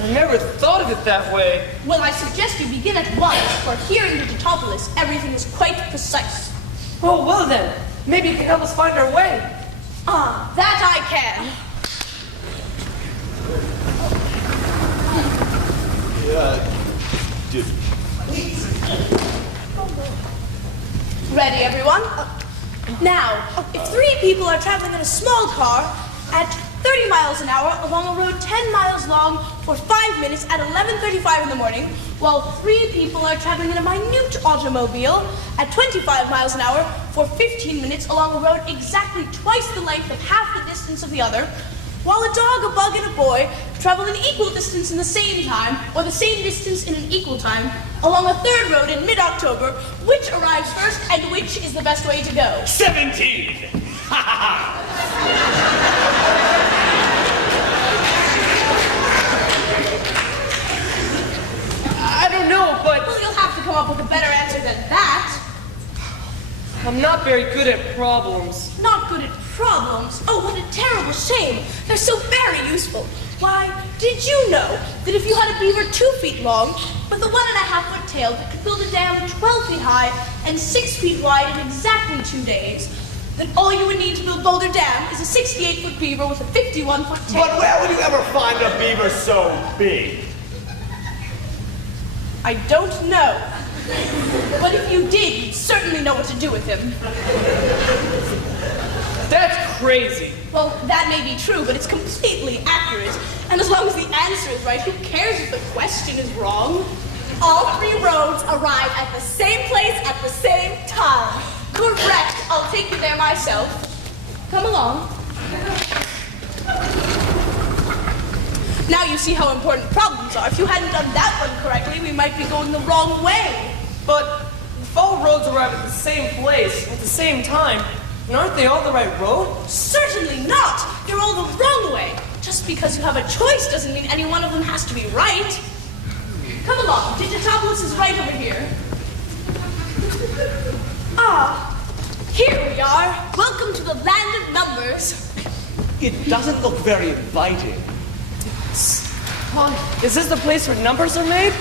I never thought of it that way. Well, I suggest you begin at once, for here in Digitopolis, everything is quite precise. Oh, well then, maybe you can help us find our way. That I can. Ready, everyone? Now, if 3 people are traveling in a small car at 30 miles an hour along a road 10 miles long for 5 minutes at 11:35 in the morning, while 3 people are traveling in a minute automobile at 25 miles an hour for 15 minutes along a road exactly twice the length of half the distance of the other, while a dog, a bug, and a boy travel an equal distance in the same time, or the same distance in an equal time, along a third road in mid-October, which arrives first and which is the best way to go? 17! Ha ha ha! I don't know, but... Well, you'll have to come up with a better answer than that. I'm not very good at problems. Not good at problems? Oh, what a terrible shame. They're so very useful. Why, did you know that if you had a beaver 2 feet long, with a 1.5-foot tail that could build a dam 12 feet high and 6 feet wide in exactly 2 days, then all you would need to build Boulder Dam is a 68-foot beaver with a 51-foot tail? But where would you ever find a beaver so big? I don't know. But if you did, you'd certainly know what to do with him. That's crazy. Well, that may be true, but it's completely accurate. And as long as the answer is right, who cares if the question is wrong? All 3 roads arrive at the same place at the same time. Correct. I'll take you there myself. Come along. Now you see how important problems are. If you hadn't done that one correctly, we might be going the wrong way. But if all roads arrive at the same place at the same time, then aren't they all the right road? Certainly not. They're all the wrong way. Just because you have a choice doesn't mean any one of them has to be right. Come along. Digitopolis is right over here. Here we are. Welcome to the land of numbers. It doesn't look very inviting. Is this the place where numbers are made?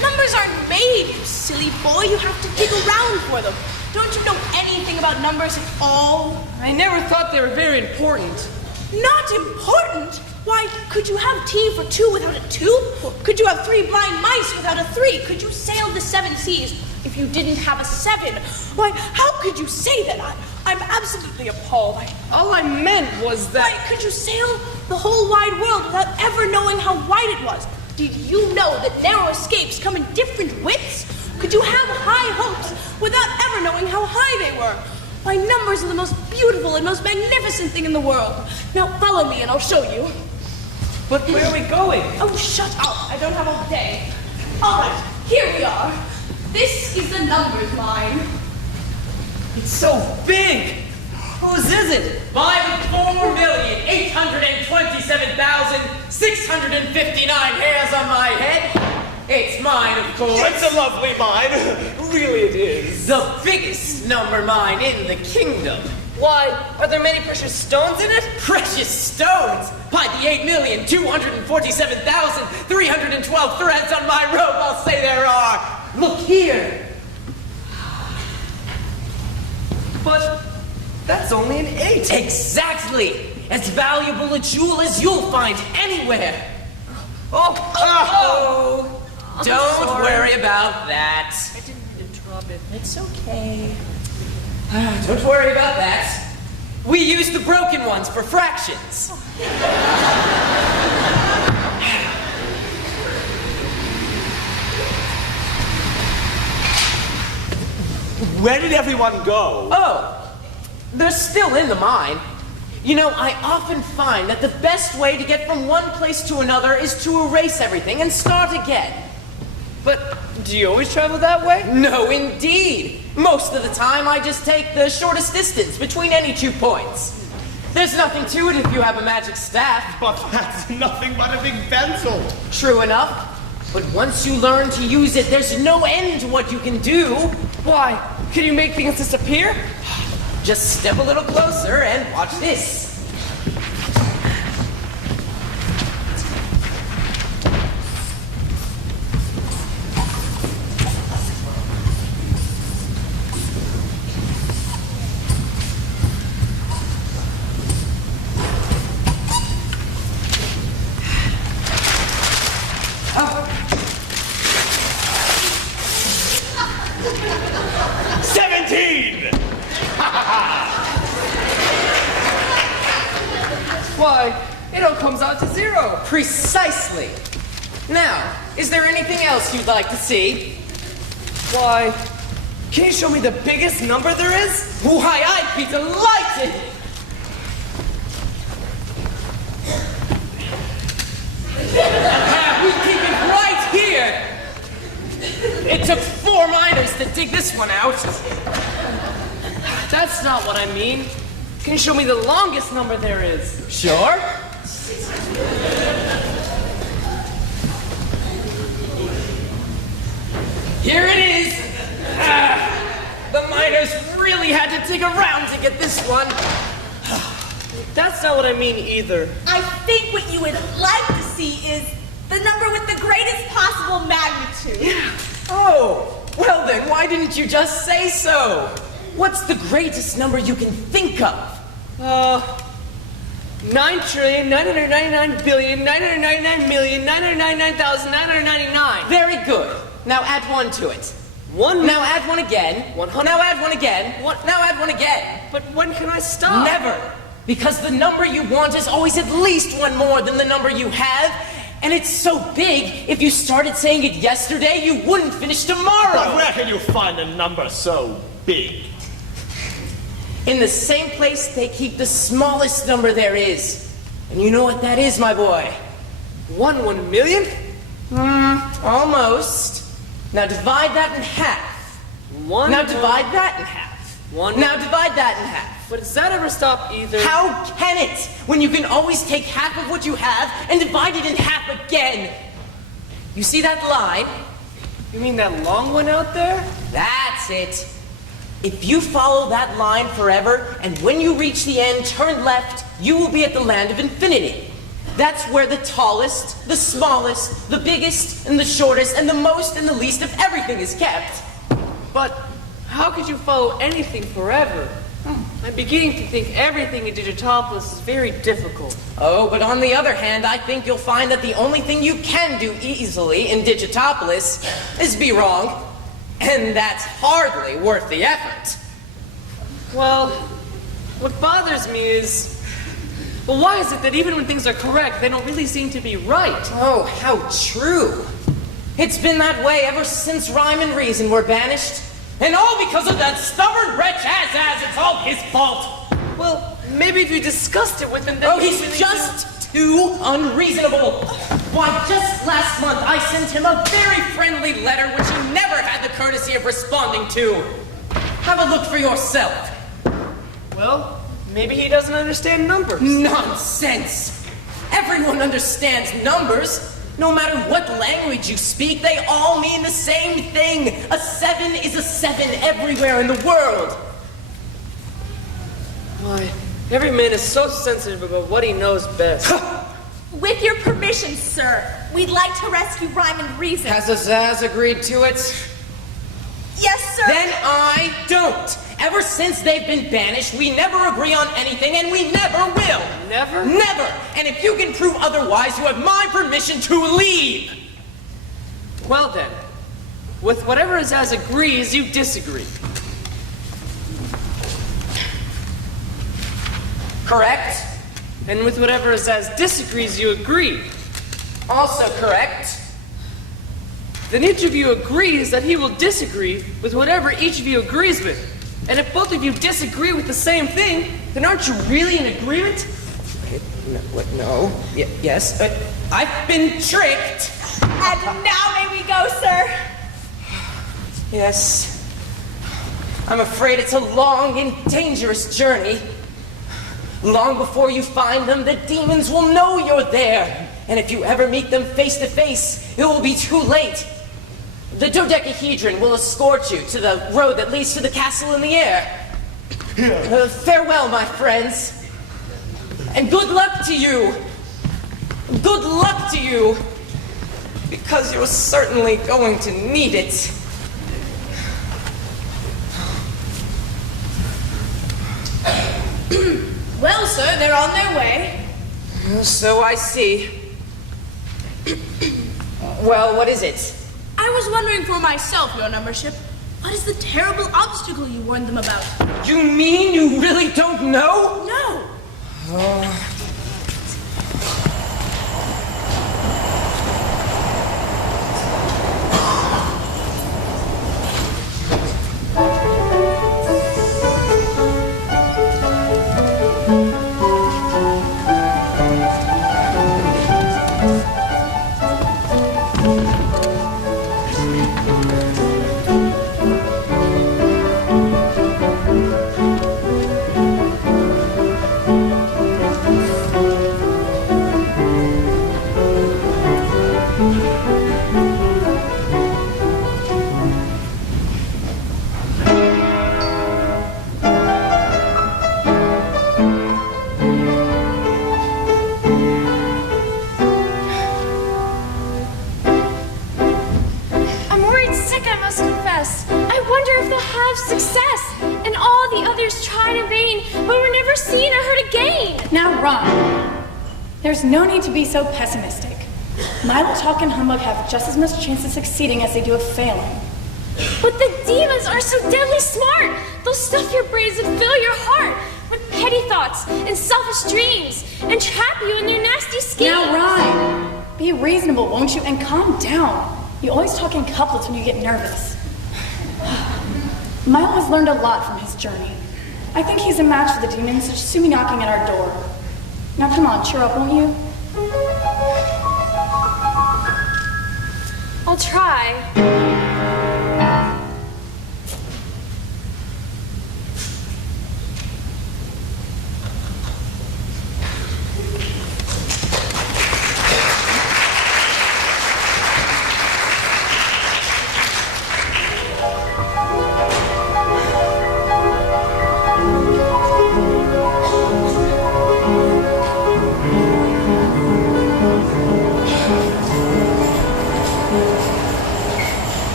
Numbers aren't made, you silly boy. You have to dig around for them. Don't you know anything about numbers at all? I never thought they were very important. Not important? Why, could you have tea for 2 without a 2? Could you have 3 blind mice without a 3? Could you sail the 7 seas if you didn't have a 7? Why, how could you say that? I'm absolutely appalled. All I meant was that... Why, could you sail the whole wide world without ever knowing how wide it was? Did you know that narrow escapes come in different widths? Could you have high hopes without ever knowing how high they were? Why, numbers are the most beautiful and most magnificent thing in the world. Now follow me and I'll show you. But where are we going? Oh, shut up. I don't have all day. All right, here we are. This is the numbers line. It's so big. Whose is it? 5,4,827,659 hairs on my head. It's mine, of course. It's a lovely mine. Really it is. The biggest number mine in the kingdom. Why, are there many precious stones in it? Precious stones? By the 8,247,312 threads on my rope, I'll say there are. Look here. That's only an 8. Exactly! As valuable a jewel as you'll find anywhere. Oh! Don't worry about that. I didn't mean to drop it. It's okay. Don't worry about that. We use the broken ones for fractions. Where did everyone go? Oh, they're still in the mine. You know, I often find that the best way to get from one place to another is to erase everything and start again. But do you always travel that way? No, indeed. Most of the time, I just take the shortest distance between any 2 points. There's nothing to it if you have a magic staff. But that's nothing but a big pencil. True enough. But once you learn to use it, there's no end to what you can do. Why? Can you make things disappear? Just step a little closer and watch this. Why, it all comes out to 0. Precisely. Now, is there anything else you'd like to see? Why, can you show me the biggest number there is? Why, I'd be delighted! We keep it right here! It took 4 miners to dig this one out. That's not what I mean. Can you show me the longest number there is? Sure. Here it is. The miners really had to dig around to get this one. That's not what I mean either. I think what you would like to see is the number with the greatest possible magnitude. Oh, well then, why didn't you just say so? What's the greatest number you can think of? 9,999,999,999,999. Very good. Now add 1 to it. 1. Now add 1 again. 100. Now add 1 again. What? Now add 1 again. But when can I stop? Never. Because the number you want is always at least 1 more than the number you have. And it's so big, if you started saying it yesterday, you wouldn't finish tomorrow. But where can you find a number so big? In the same place they keep the smallest number there is. And you know what that is, my boy? 1 million? Almost. Now divide that in half. 1. Now divide that in half. 1. Now divide that in half. But does that ever stop either? How can it, when you can always take half of what you have and divide it in half again? You see that line? You mean that long one out there? That's it. If you follow that line forever, and when you reach the end, turn left, you will be at the land of infinity. That's where the tallest, the smallest, the biggest, and the shortest, and the most and the least of everything is kept. But how could you follow anything forever? I'm beginning to think everything in Digitopolis is very difficult. Oh, but on the other hand, I think you'll find that the only thing you can do easily in Digitopolis is be wrong. And that's hardly worth the effort. Well, what bothers me is... Well, why is it that even when things are correct, they don't really seem to be right? Oh, how true. It's been that way ever since rhyme and reason were banished. And all because of that stubborn wretch Azaz. It's all his fault. Well, maybe if you discussed it with him, then Oh, he's just too unreasonable. Why, just last month I sent him a very friendly letter which he never had the courtesy of responding to. Have a look for yourself. Well, maybe he doesn't understand numbers. Nonsense! Everyone understands numbers. No matter what language you speak, they all mean the same thing. A 7 is a 7 everywhere in the world. Why, every man is so sensitive about what he knows best. With your permission, sir, we'd like to rescue Rhyme and Reason. Has Azaz agreed to it? Yes, sir. Then I don't. Ever since they've been banished, we never agree on anything, and we never will. Never? Never. And if you can prove otherwise, you have my permission to leave. Well then, with whatever Azaz agrees, you disagree. Correct? And with whatever Azaz disagrees, you agree. Also correct. Then each of you agrees that he will disagree with whatever each of you agrees with. And if both of you disagree with the same thing, then aren't you really in agreement? No. Yes. I've been tricked. And now may we go, sir? Yes. I'm afraid it's a long and dangerous journey. Long before you find them, the demons will know you're there. And if you ever meet them face to face, it will be too late. The dodecahedron will escort you to the road that leads to the castle in the air. Farewell, my friends. And good luck to you. Good luck to you. Because you're certainly going to need it. Well, sir, they're on their way. So I see. Well, what is it? I was wondering for myself, your numbership, what is the terrible obstacle you warned them about? You mean you really don't know? No. There's no need to be so pessimistic. Milo Talk and Humbug have just as much chance of succeeding as they do of failing. But the demons are so deadly smart. They'll stuff your brains and fill your heart with petty thoughts and selfish dreams and trap you in their nasty schemes. Now, Ryan, be reasonable, won't you? And calm down. You always talk in couplets when you get nervous. Milo has learned a lot from his journey. I think he's a match for the demons, so just soon be knocking at our door. Now come on, cheer up, won't you? I'll try.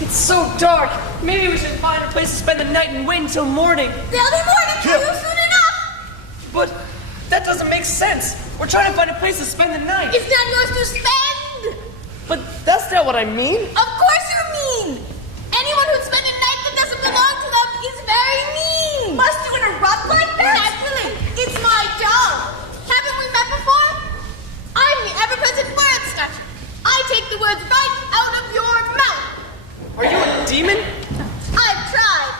It's so dark. Maybe we should find a place to spend the night and wait until morning. They'll be morning for you soon enough. But that doesn't make sense. We're trying to find a place to spend the night. It's not yours to spend. But that's not what I mean. Of course you mean. Anyone who'd spend a night that doesn't belong to them is very mean. Must you interrupt like that? Naturally. It's my job. Haven't we met before? I'm the ever-present word snatcher. I take the words right out of your mouth. Are you a demon? I've tried,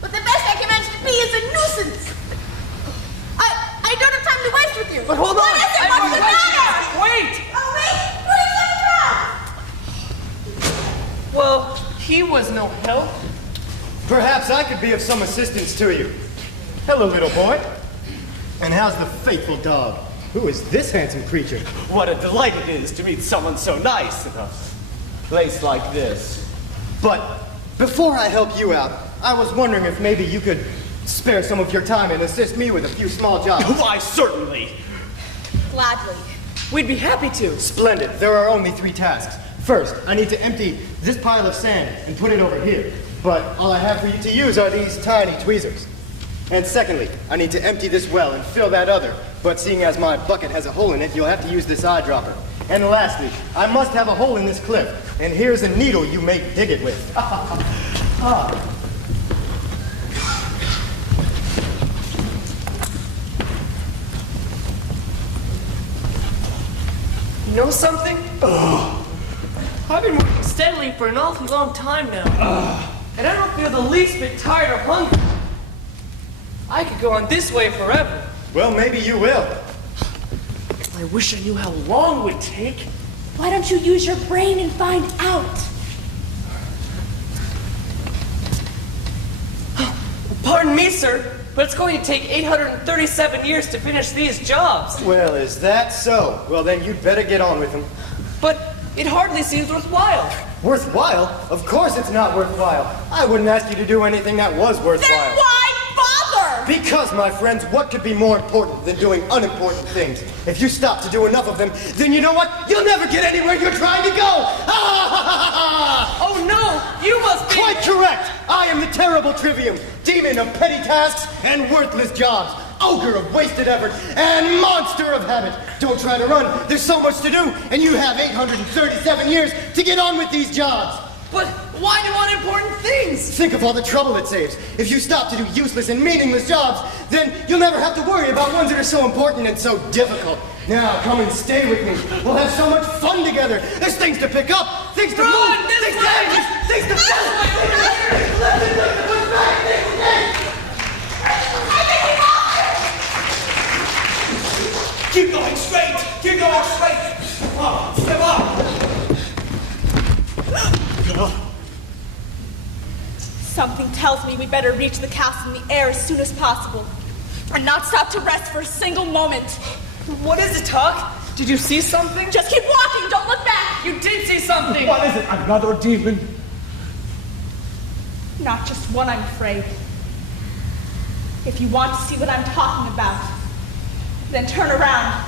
but the best I can manage to be is a nuisance. I don't have time to waste with you. But hold on. What is it? What's the matter? Wait. Oh, wait. What is that? Well, he was no help. Perhaps I could be of some assistance to you. Hello, little boy. And how's the faithful dog? Who is this handsome creature? What a delight it is to meet someone so nice in a place like this. But before I help you out, I was wondering if maybe you could spare some of your time and assist me with a few small jobs. Why, certainly. Gladly. We'd be happy to. Splendid. There are only 3 tasks. First, I need to empty this pile of sand and put it over here. But all I have for you to use are these tiny tweezers. And secondly, I need to empty this well and fill that other. But seeing as my bucket has a hole in it, you'll have to use this eyedropper. And lastly, I must have a hole in this cliff. And here's a needle you may dig it with. You know something? I've been working steadily for an awfully long time now. And I don't feel the least bit tired or hungry. I could go on this way forever. Well, maybe you will. I wish I knew how long it would take. Why don't you use your brain and find out? Pardon me, sir, but it's going to take 837 years to finish these jobs. Well, is that so? Well, then you'd better get on with them. But it hardly seems worthwhile. Worthwhile? Of course it's not worthwhile. I wouldn't ask you to do anything that was worthwhile. Then why bother? Because, my friends, what could be more important than doing unimportant things? If you stop to do enough of them, then you know what? You'll never get anywhere you're trying to go! Oh no! You must be... Quite correct! I am the terrible Trivium, demon of petty tasks and worthless jobs, ogre of wasted effort, and monster of habit. Don't try to run. There's so much to do, and you have 837 years to get on with these jobs. But why do unimportant things? Think of all the trouble it saves. If you stop to do useless and meaningless jobs, then you'll never have to worry about ones that are so important and so difficult. Now, come and stay with me. We'll have so much fun together. There's things to pick up, things to move, things to handle, things to Keep going straight! Keep going straight! Oh, step up! Something tells me we better reach the castle in the air as soon as possible. And not stop to rest for a single moment. What is it, Tuck? Did you see something? Just keep walking, don't look back! You did see something! What is it? Another demon? Not just one, I'm afraid. If you want to see what I'm talking about, then turn around.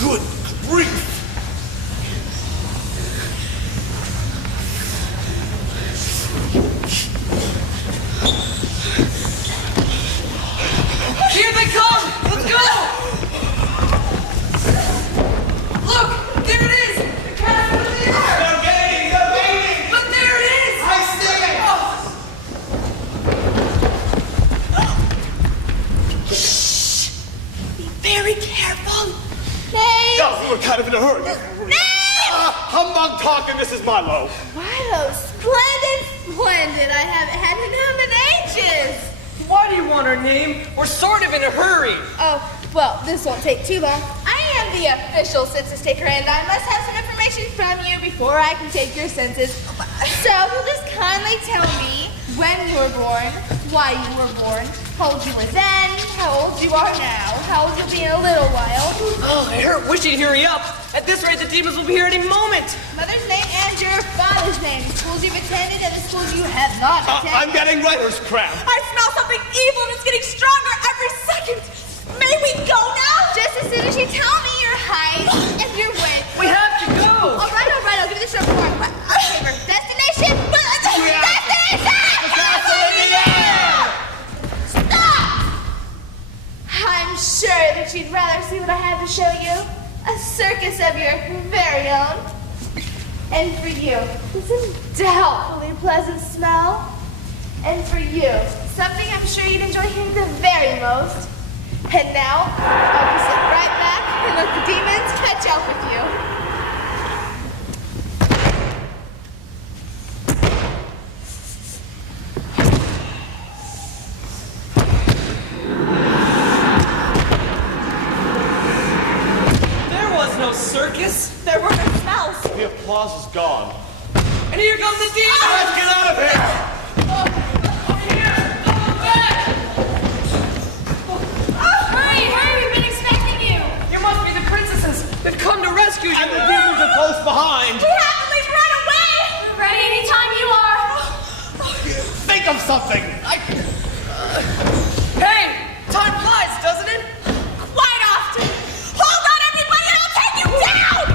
Good grief! Here they come! Let's go! Look! There it is! The castle in the air! They're gaining! They're gaining! Look, there it is! I see it! Shh! Be very careful. Name? Oh, we were kind of in a hurry. Name? Humbug talking, this is Milo. Milo, splendid, splendid. I haven't had him in ages. Why do you want her name? We're sort of in a hurry. Oh, well, this won't take too long. I am the official census taker, and I must have some information from you before I can take your census. So, you'll just kindly tell me when you were born, why you were born, how old you were then, how old you are now, how old you'll be in a little while. Oh, I wish you'd hurry up. At this rate, the demons will be here any moment. Mother's name and your father's name, the schools you've attended and the schools you have not attended. I'm getting writer's cramp. I smell something evil and it's getting stronger every second. May we go now? Just as soon as you tell me your height and your width. We have to go. All right, I'll give you the short form. Paper. Destination. Destination! Castle in the air! Stop! I'm sure that you'd rather see what I have to show you. A circus of your very own. And for you, this doubtfully pleasant smell. And for you, something I'm sure you'd enjoy hearing the very most. And now, I'll just sit right back and let the demons catch up with you. Circus? There were no smells. The applause is gone. And here comes the demon! Let's get out of here! Over here! Come back! Hey! Time flies, doesn't it? Quite often. Hold on, everybody, and I'll take you down!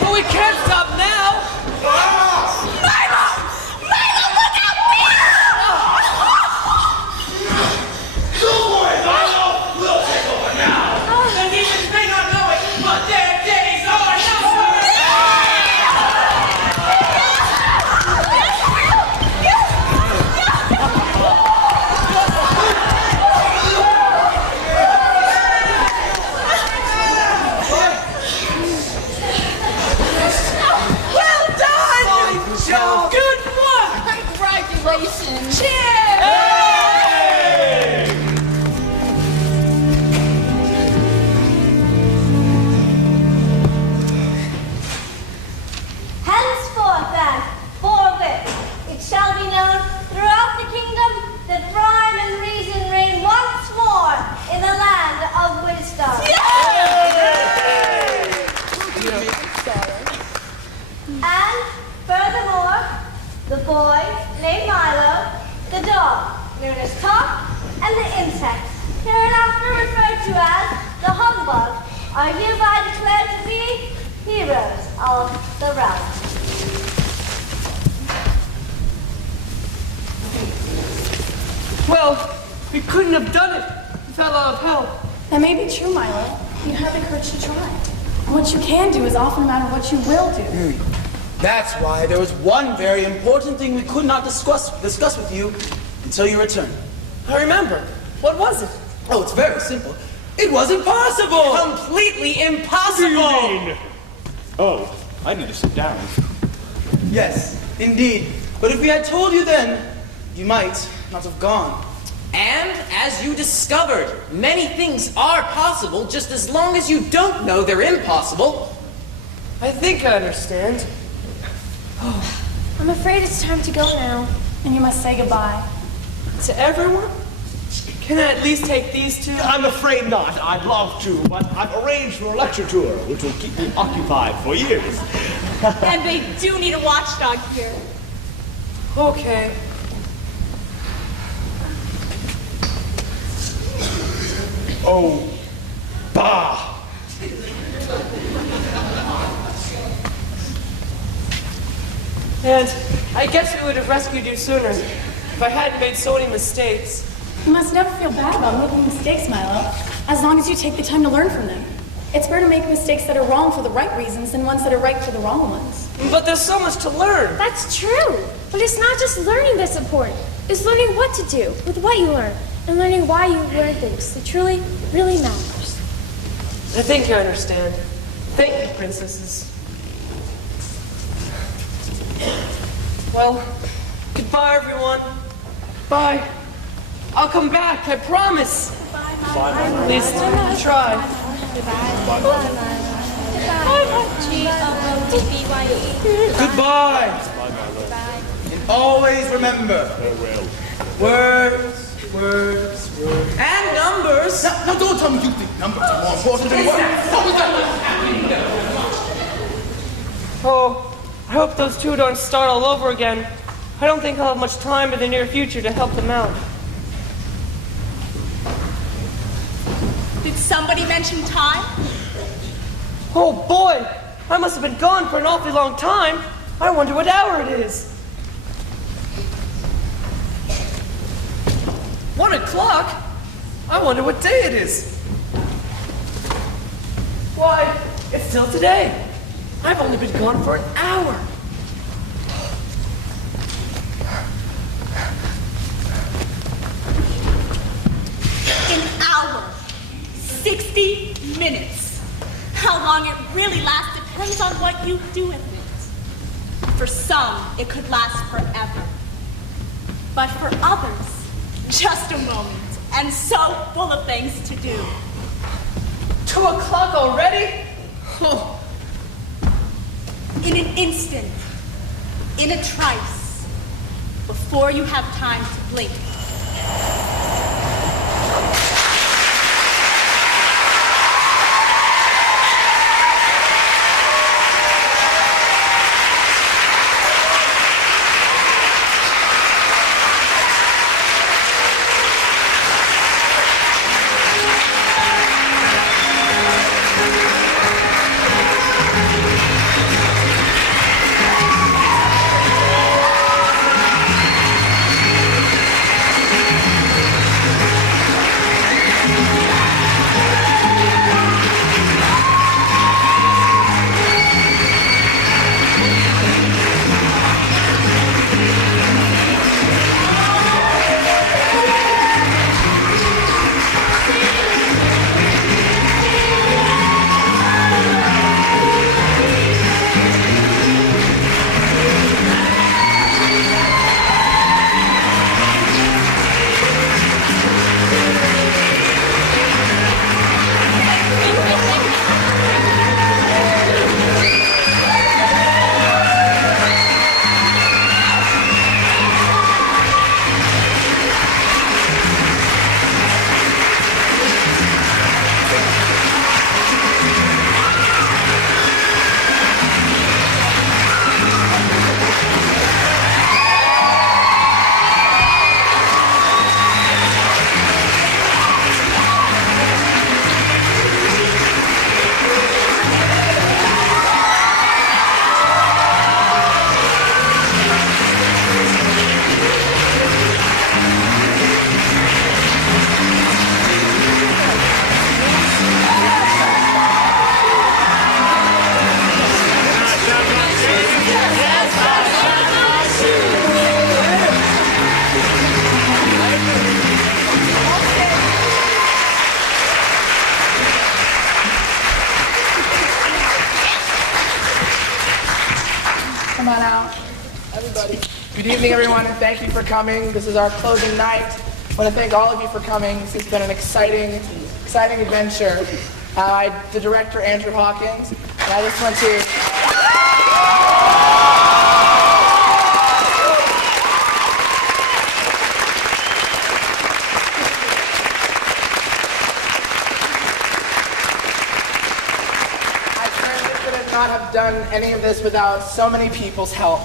But we can't stop now! Congratulations. Cheers! Henceforth, then, forthwith, it shall be known throughout the kingdom that rhyme and reason reign once more in the land of wisdom. And furthermore, the boy named Milo, the dog known as Top, and the insect, hereinafter referred to as the humbug, are hereby declared to be heroes of the realm. Well, we couldn't have done it without a lot of help. That may be true, Milo. You have the courage to try. And what you can do is often a matter of what you will do. That's why there was one very important thing we could not discuss with you until you return. I remember. What was it? Oh, it's very simple. It was impossible! Completely impossible! Oh, I need to sit down. Yes, indeed. But if we had told you then, you might not have gone. And as you discovered, many things are possible just as long as you don't know they're impossible. I think I understand. I'm afraid it's time to go now. And you must say goodbye. To everyone? Can I at least take these two? I'm afraid not. I'd love to, but I've arranged for a lecture tour, which will keep me occupied for years. And they do need a watchdog here. Okay. Oh, bah! And I guess we would have rescued you sooner if I hadn't made so many mistakes. You must never feel bad about making mistakes, Milo, as long as you take the time to learn from them. It's better to make mistakes that are wrong for the right reasons than ones that are right for the wrong ones. But there's so much to learn. That's true. But it's not just learning that's important. It's learning what to do with what you learn and learning why you learn things that truly, really matters. I think I understand. Thank you, princesses. Well, goodbye, everyone. Bye. I'll come back, I promise. Bye. At least try. Goodbye. And always remember. Words. And numbers. No, don't tell me you think numbers are more important than words. Oh, I hope those two don't start all over again. I don't think I'll have much time in the near future to help them out. Did somebody mention time? Oh boy, I must have been gone for an awfully long time. I wonder what hour it is. 1 o'clock? I wonder what day it is. Why, it's still today. I've only been gone for an hour. An hour. 60 minutes. How long it really lasts depends on what you do with it. For some, it could last forever. But for others, just a moment, and so full of things to do. 2 o'clock already? Oh. In an instant, in a trice, before you have time to blink. Come on out, everybody. Good evening, everyone, and thank you for coming. This is our closing night. I want to thank all of you for coming. This has been an exciting adventure. The director, Andrew Hawkins, and I just want to... not have done any of this without so many people's help.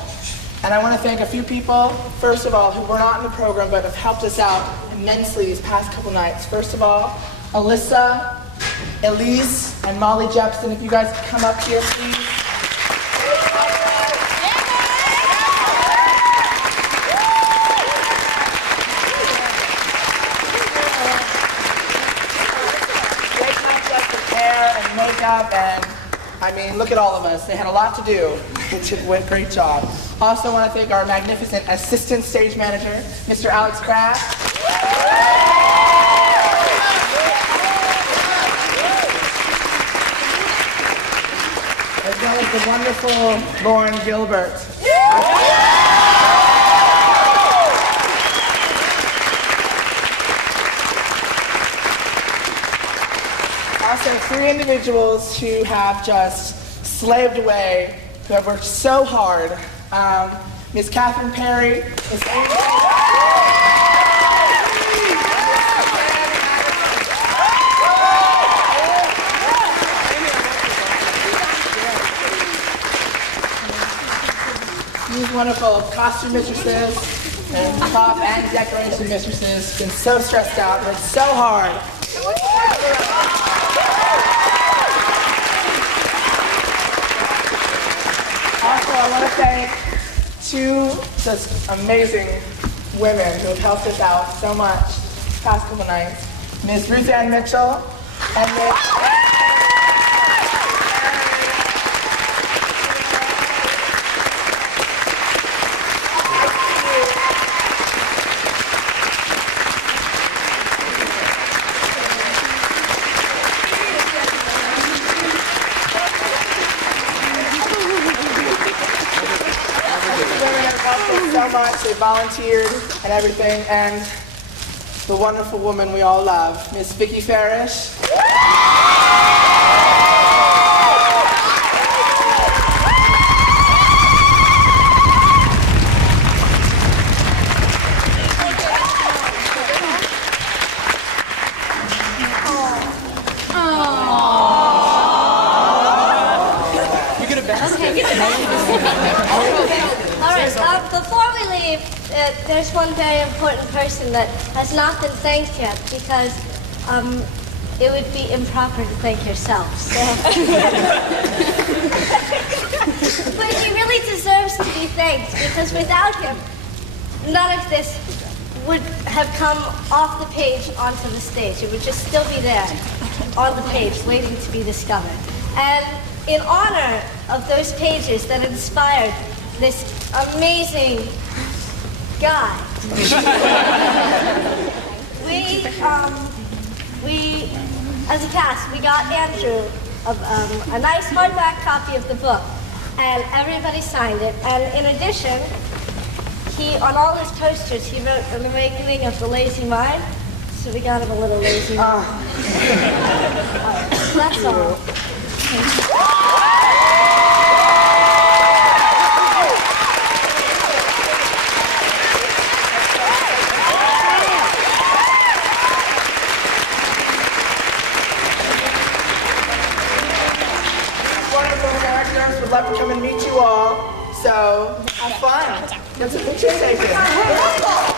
And I want to thank a few people, first of all, who were not in the program but have helped us out immensely these past couple nights. First of all, Alyssa, Elise, and Molly Jepson, if you guys could come up here, please. They helped us with hair and makeup and I mean, look at all of us. They had a lot to do. They did a great job. Also want to thank our magnificent assistant stage manager, Mr. Alex Kraft. As well as the wonderful Lauren Gilbert. Also, 3 individuals who have just slaved away, who have worked so hard. Ms. Katherine Perry, Ms. These wonderful costume mistresses and prop and decoration mistresses been so stressed out, worked so hard. Also, I want to thank 2 just amazing women who have helped us out so much the past couple nights. Ms. Ruth Ann Mitchell and Ms. They volunteered and everything, and the wonderful woman we all love, Miss Vicki Farish. there's one very important person that has not been thanked yet because it would be improper to thank yourself. So. But he really deserves to be thanked because without him, none of this would have come off the page onto the stage. It would just still be there on the page waiting to be discovered. And in honor of those pages that inspired this amazing guy, we, as a cast, we got Andrew a nice hardback copy of the book, and everybody signed it. And in addition, on all his posters, he wrote An Awakening of the Lazy Mind, so we got him a little lazy mind. That's all. Wonderful characters. Would love to come and meet you all. So, have fun. Get some pictures taken.